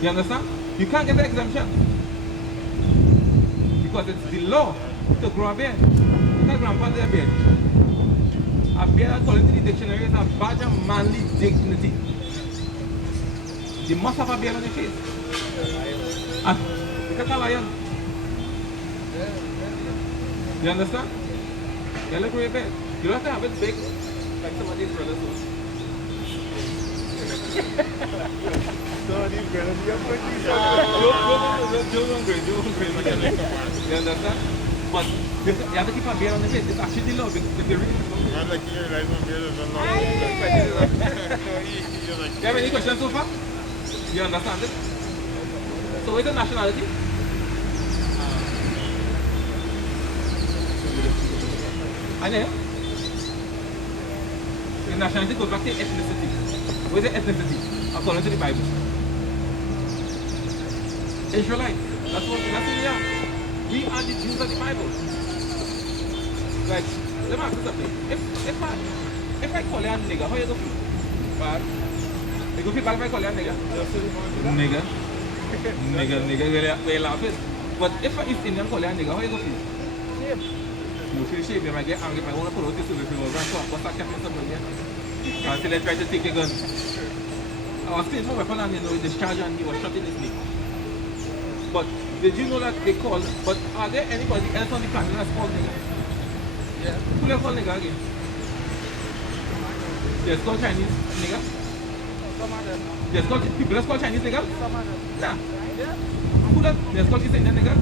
You understand? You can't get the exemption. Because it's the law to grow a beard. Look at grandpa their beard. A beard, according to the dictionary, is a badge of manly dignity. You must have a beard on your face. And look at a lion. You understand? You look really big. You don't have to have it big like some of these brothers do. So these brothers, you're putting You understand? But you have to keep a beard on the face. It's actually the law. If you read it, I'm like, you realize my beard is unlocked. you have any questions so far? You understand it? So what's the nationality? I know. The nationality goes back to ethnicity. What's the ethnicity? According to the Bible. Israelites. That's who we are. We are the Jews of the Bible. Like, let me ask you something. If I call you a nigger, how you go feel? Bad. You go feel bad if I call you a nigger? Nigger. Nigger, we're laughing. But if an East Indian call you a nigger, how you go feel? Shame. You feel shame, you might get angry, but I want to pull out this if you were going to what's that captain somebody here? Until they try to take your gun. I was still my weapon and he discharged and he was shot in his knee. But did you know that they call, but are there anybody else on the planet that's called nigger? Yeah. Who they call nigger again? There's called Chinese nigger? Some of them. There's called people that's called Chinese nigger? Some of them. Nah. Yeah. Who that? There's called East Indian nigger?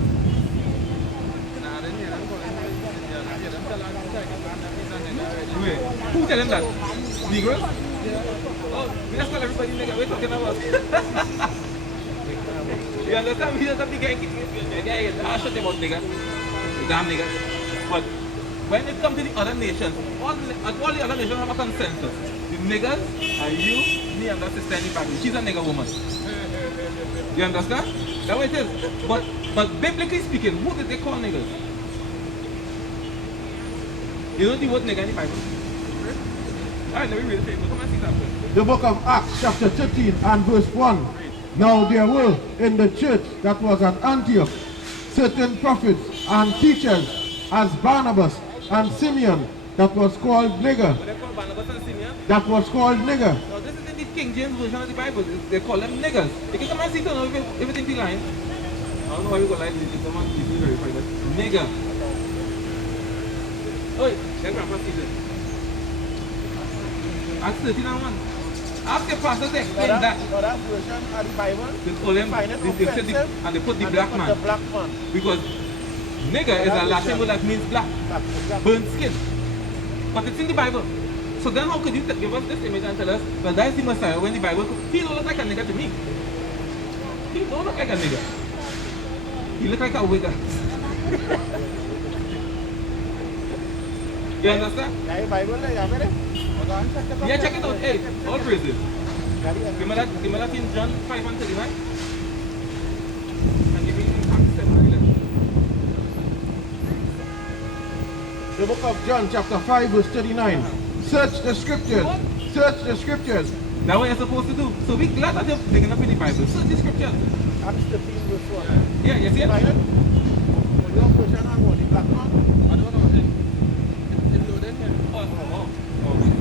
Nah, then you don't call them. You don't tell them to take it, and then it's a nigger already. Wait, who tell them that? Negroes? Yeah. Oh, we just call everybody nigger. We're talking about. You understand? We just have to get shut about nigger. The damn nigger. But when it comes to the other nations, all the other nations have a consensus. The niggers are you, me, and that sister in the Bible. She's a nigger woman. You understand? That's what it is. But biblically speaking, who did they call niggers? You know the word nigger in the Bible? Alright, let me read the paper. Come and see that first. The book of Acts chapter 13 and verse 1. Now there were in the church that was at Antioch certain prophets and teachers as Barnabas and Simeon that was called nigger. What they call Barnabas and Simeon? That was called nigger. Now this is in the King James version of the Bible. They call them niggers. You can come and see to know if everything be lying. I don't know why we go like this. Come and see verify that. Nigger. Oi, check grandpa see this. Acts 13 and 1. Ask the pastor to explain that. That version of the Bible, They call them, find it they said offensive, and they put the and black they put man. the black man. Because nigger is a Latin word that means black, burnt skin. But it's in the Bible. So then how could you give us this image and tell us, well, that is the Messiah when the Bible, he don't look like a nigger to me. He don't look like a nigger. He look like a wigger. You understand? Yeah, Bible, yeah, very. Yeah, check it out. Hey, all praises. Give me that in John 5 and 39. And give me Acts 7 and 11. The book of John chapter 5 verse 39. Search the scriptures. Search the scriptures. That's what you're supposed to do. So we're glad that you're digging up in the Bible. Search the scriptures. Acts 13 verse 1. Yeah, you see it? Find it? Your version on what? The black man? I don't know. It's loaded here.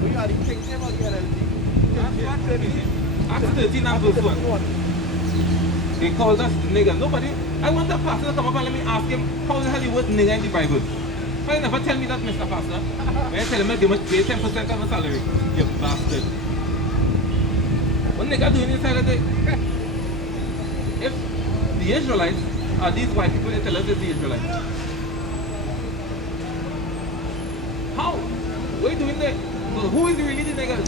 We are the King James or the NLT? Acts 13 and verse 1. They called us nigger. Nobody. I want a pastor to come up and let me ask him how the hell you word nigger in the Bible. Why you never tell me that, Mr. Pastor? When I tell him they must pay 10% of my salary. You bastard. What nigger doing inside of the... If the Israelites are these white people, they tell us it's the Israelites. How? What are you doing there? So who is really the nigger?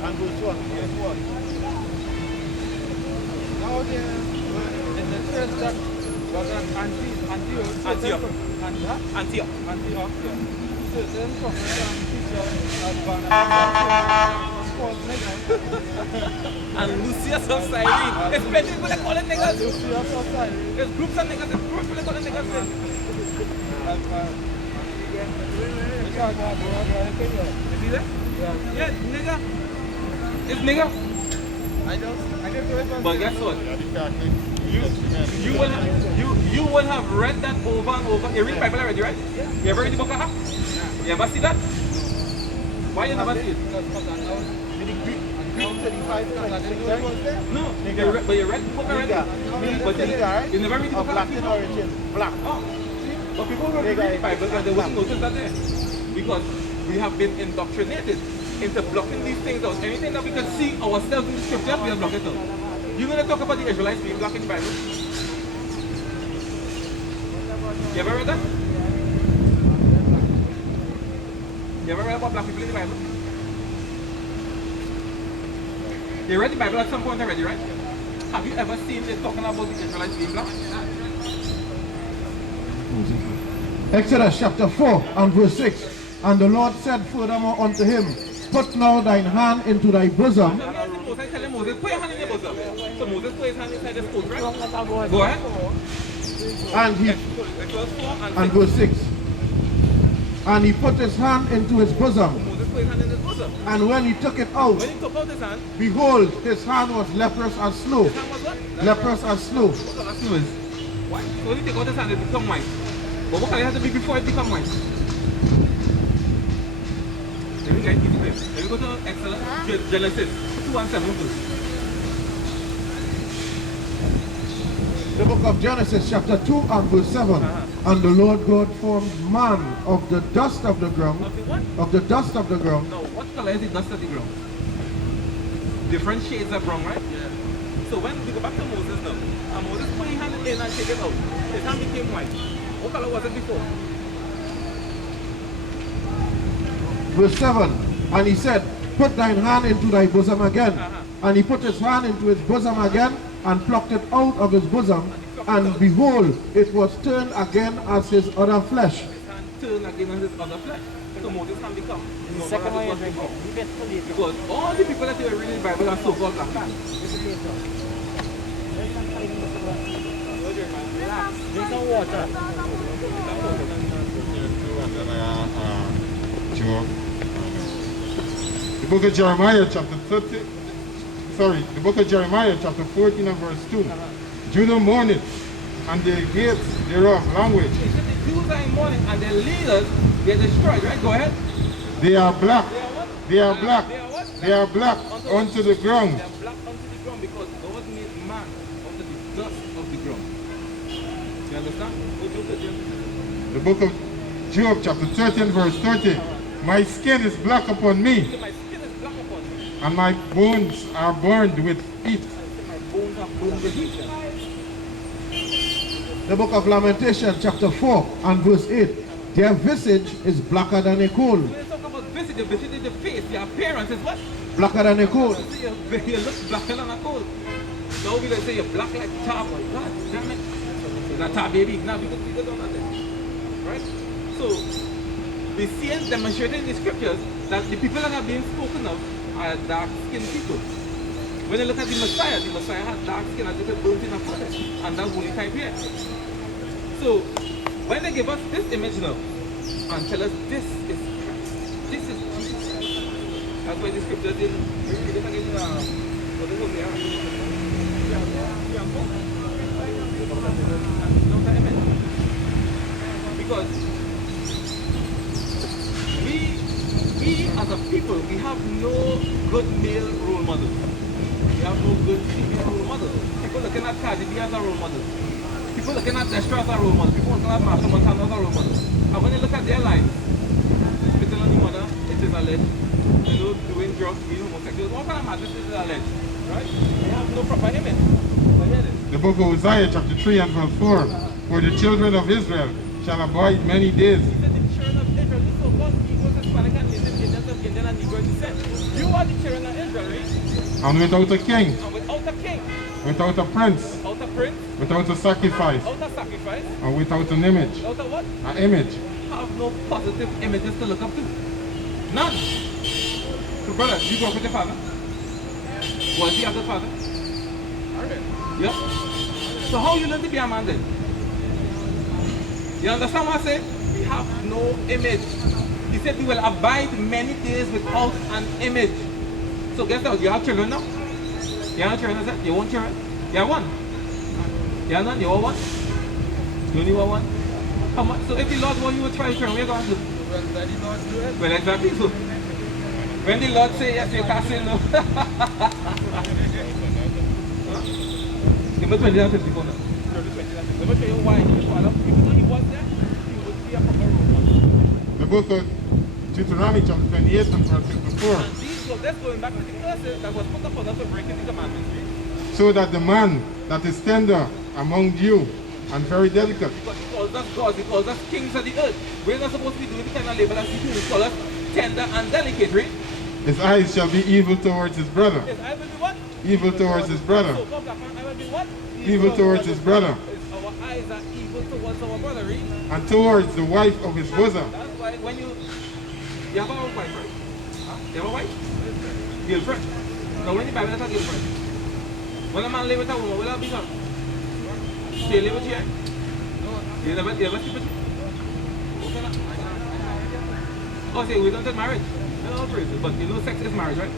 And verse 1. Now in the church that was at Antioch. Antioch. Certain prophets and teachers as Barnabas was called niggers. And Lucius of Cyrene. Especially people that call it niggas. Lucius of Cyrene. There's groups of niggas, there's groups that call it niggas. see that? Yeah, nigga. It's nigga. I just do it. But guess what? You will have read that over and over. You read the Bible already, right? You ever read the book of Acts? You ever see that? Why you never see it? No, but you read the book already. But you never read the book of Acts. Black. Oh, but people will read the Bible and they wouldn't notice that there. Because we have been indoctrinated into blocking these things out. Anything that we can see ourselves in the scripture, we are blocking it out. You're going to talk about the Israelites being black in the Bible? You ever read that? You ever read about black people in the Bible? You read the Bible at some point already, right? Have you ever seen it talking about the Israelites being black? Exodus chapter 4 and verse 6. And the Lord said furthermore unto him, Put now thine hand into thy bosom. Moses telling Moses, put your hand in your bosom. So Moses put his hand inside his coat, right? Go ahead. And he, and verse 6. And he put his hand into his bosom. Moses put his hand in his bosom. And when he took it out, When he took out his hand, behold, his hand was leprous as snow. his hand was what? Leprous as snow. What color snow is? Why? So when he take out his hand, it become white. But what color it has to be before it become white? Let me get easy place. Let me go to Genesis 2:7 first. The book of Genesis chapter 2 and verse 7. And the Lord God formed man of the dust of the ground. Of the what? Of the dust of the ground. No, what color is the dust of the ground? Different shades of brown, right? Yeah. So when we go back to Moses now, and Moses put his hand in and take it out, his hand became white. What color was it before? Verse 7. And he said, Put thine hand into thy bosom again. And he put his hand into his bosom again, and plucked it out of his bosom. And behold, it was turned again as his other flesh. His hand turned again as his other flesh. So Moses can become. The second one is drinking. You get fully. Because all the people that you are reading the Bible are so-called black men. Drink some water. The book of Jeremiah chapter 30, the book of Jeremiah chapter 14 and verse 2. Judah mourneth, and the gates thereof language. It said the Jews are in mourning and their leaders, they are destroyed, right? Go ahead. They are black. They are black. They are what? They are black unto the ground. They are black unto the ground because God made man unto the dust of the ground. You understand? The book of Job chapter 13 verse 30. My skin is black upon me, My skin is black upon me. and my bones are burned with heat. My bones are burned with heat. The book of Lamentation chapter 4 and verse 8. Their visage is blacker than a coal. When you talk about visage, the visage is the face, the appearance is what? Blacker than a coal. You look blacker than a coal. Now we say you're black like tar, but God damn it. It's not tar, baby. Now because we don't know that. Right? So, we see it demonstrated in the scriptures that the people that are being spoken of are dark-skinned people. When you look at the Messiah had dark skin as if it burnt in a furnace, and that's holy type here. So, when they give us this image now, and tell us this is Christ, this is Jesus, that's why the scriptures in, what is it because we as a people, we have no good male role models. We have no good female role models. People looking at Cardi B as a role model. People looking at Destra as a role model. People looking at Martha Montana as a role model. And when you look at their lives, spitting on the mother, it is alleged. You know, doing drugs, being homosexual. What kind of madness is alleged? Right? They have no proper image. The book of Hosea chapter 3 and verse 4. For the children of Israel shall abide many days. He said the children of Israel, this so-called Negroes, Hispanic and Native Indians of Indian and Negro descent. You are the children of Israel, right? And without a king, And without a king, without a prince, without a prince, without a sacrifice, without a sacrifice, and without an image. without a what? An image. Have no positive images to look up to. None. So brother, you grew up with your father? Was he a good father? Yep. So how you learn to be a man then? You understand what I say? We have no image. He said, we will abide many days without an image. So guess what? You have children now? You have children, is that? You want children? You have one? You have none? You want one? You only want one? How much? So if the Lord want you to try children, what are you going to do? Well, let the Lord do it. Well, exactly. So when the Lord say yes, you can't say no. Give me 20 and 54 now. Let me show you why. Even though he was there, he would be a proper role model. The book of Deuteronomy chapter 28 and verse 54. And these were that's going back to the curses that was put upon us for breaking the commandments. So that the man that is tender among you and very delicate. Because he calls us gods, he calls us kings of the earth. We're not supposed to be doing the kind of label as he do. He calls us tender and delicate, right? His eyes shall be evil towards his brother. His eye will be what? Evil towards his brother. So come back, I will be what? Evil towards his brother. Our eyes are evil towards our brother, right? And towards the wife of his bosom. That's why when you have a wife, right? Huh? You have a wife? Girlfriend. Now when the Bible has a girlfriend, when a man live with a woman, will I become? They live with you, eh? You never sleep with you? Okay, now. Oh, say we don't take marriage. No, praise it. But you know sex is marriage, right?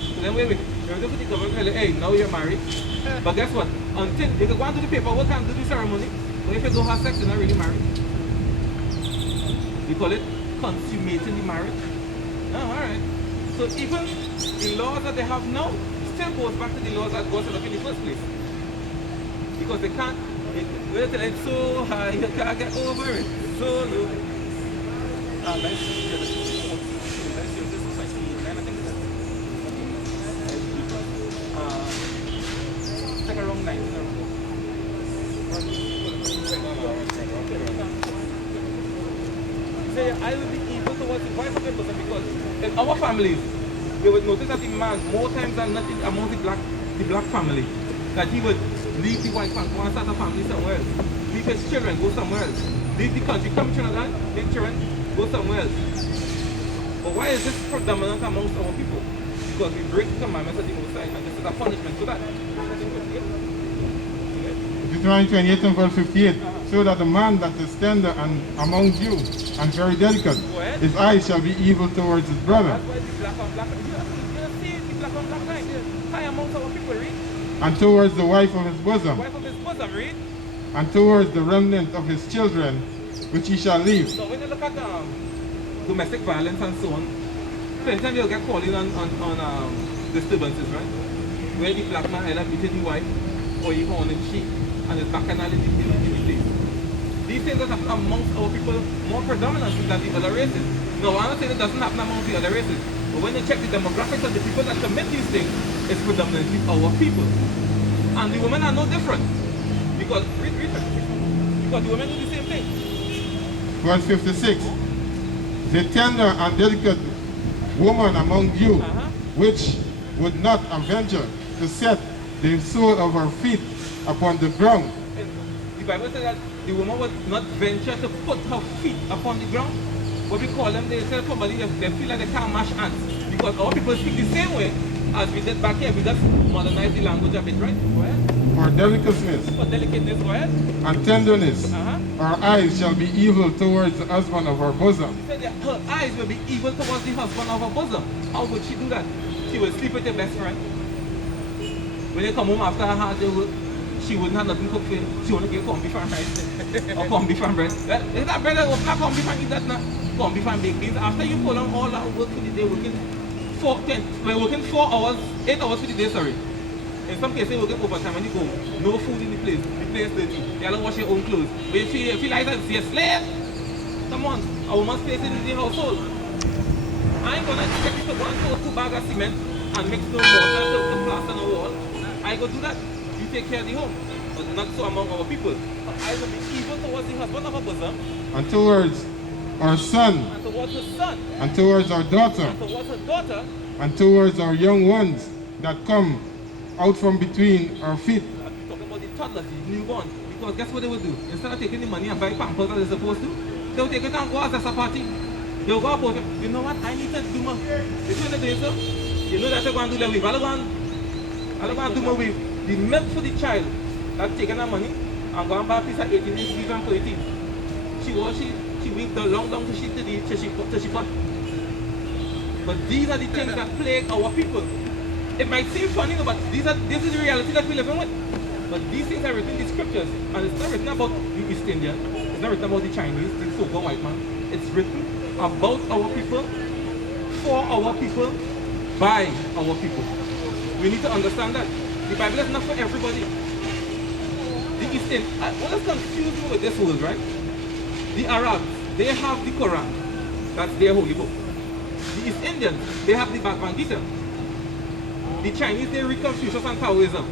So then wait. You're the government tell you, hey, now you're married. But guess what? Until you can go and do the paperwork and do the ceremony, but if you don't have sex, you're not really married. We call it consummating the marriage. Oh, alright. So even the laws that they have now still goes back to the laws that God set up in the first place. Because they can't, it's so high, you can't get over it. So low. Let's see this society. I think it's take a wrong line. Say, I will be evil towards the wife of the person because in our families, we would notice that the man, more times than not among the black family, that he would leave the wife and go and start a family somewhere else. Leave his children, go somewhere else. Leave the country, come to Trinidad, leave children, go somewhere else. But why is this predominant amongst our people? Because we break the commandments of the Most High, and this is a punishment for that. Deuteronomy 28 and verse 58. So that the man that is tender and among you and very delicate, his eyes shall be evil towards his brother. That's why the black on black, you see the black on black line, high amongst our people, read. And towards the wife of his bosom. Wife of his bosom, read. And towards the remnant of his children, which he shall leave. So when you look at domestic violence and so on, sometimes you'll get called in on disturbances, right? Where the black man either beating the wife or he on his cheek and his bacchanal in the place. These things that happen amongst our people more predominantly than the other races. No, I'm not saying it doesn't happen amongst the other races. But when you check the demographics of the people that commit these things, it's predominantly our people. And the women are no different. Because the women do the same thing. Verse 56. The tender and delicate woman among you, which would not venture to set the sole of her feet upon the ground. And the Bible says that the woman would not venture to put her feet upon the ground. What we call them, they say somebody, they feel like they can't mash ants. Because our people speak the same way as we did back here. We just modernize the language a bit, right? Go ahead. For delicateness. For delicateness, go ahead. And tenderness. Her eyes shall be evil towards the husband of her bosom. She said that her eyes will be evil towards the husband of her bosom. How would she do that? She will sleep with her best friend. When they come home after her hard day work, she wouldn't have nothing cooked for him. She wouldn't give corned beef and rice or corned beef and bread. Well, is that bread open up corned beef and eat that now? Corned beef and baked beans. After you pull on all that work for the day, working 4 hours, 8 hours for the day, sorry. In some cases, you working overtime when you go. No food in the place dirty. You don't wash your own clothes. But if you like that, you're a slave. Come on, a woman's place in the household. I ain't gonna expect you to go and throw 2 bags of cement and mix no mortar to plaster no wall. I go do that. You take care of the home. But not so among our people. But I will be evil towards the husband of her bosom. And towards our son. And towards her son. And towards our daughter. And towards her daughter. And towards our young ones that come out from between our feet. I'm talking about the toddlers, the newborn. Because guess what they will do? Instead of taking the money and buy pampers as they're supposed to, they'll take it and go as a party. They'll go about it. You know what? I need to do more. You know what they're doing, so? You know that they're going to do that with. I'm going to do more with the milk for the child. That's taking her money and go and buy a piece of 18 inch beef and put it in. she weep long down to she butt. But these are the things that plague our people. It might seem funny, but this is the reality that we live with. But these things are written in the scriptures. And it's not written about the East Indian. It's not written about the Chinese, the so-called white man. It's written about our people, for our people, by our people. We need to understand that. The Bible is not for everybody. The East Indian, what is confused me with this word, right? The Arabs, they have the Quran. That's their holy book. The East Indians, they have the Bhagavad Gita. The Chinese, they read Confucius and Taoism.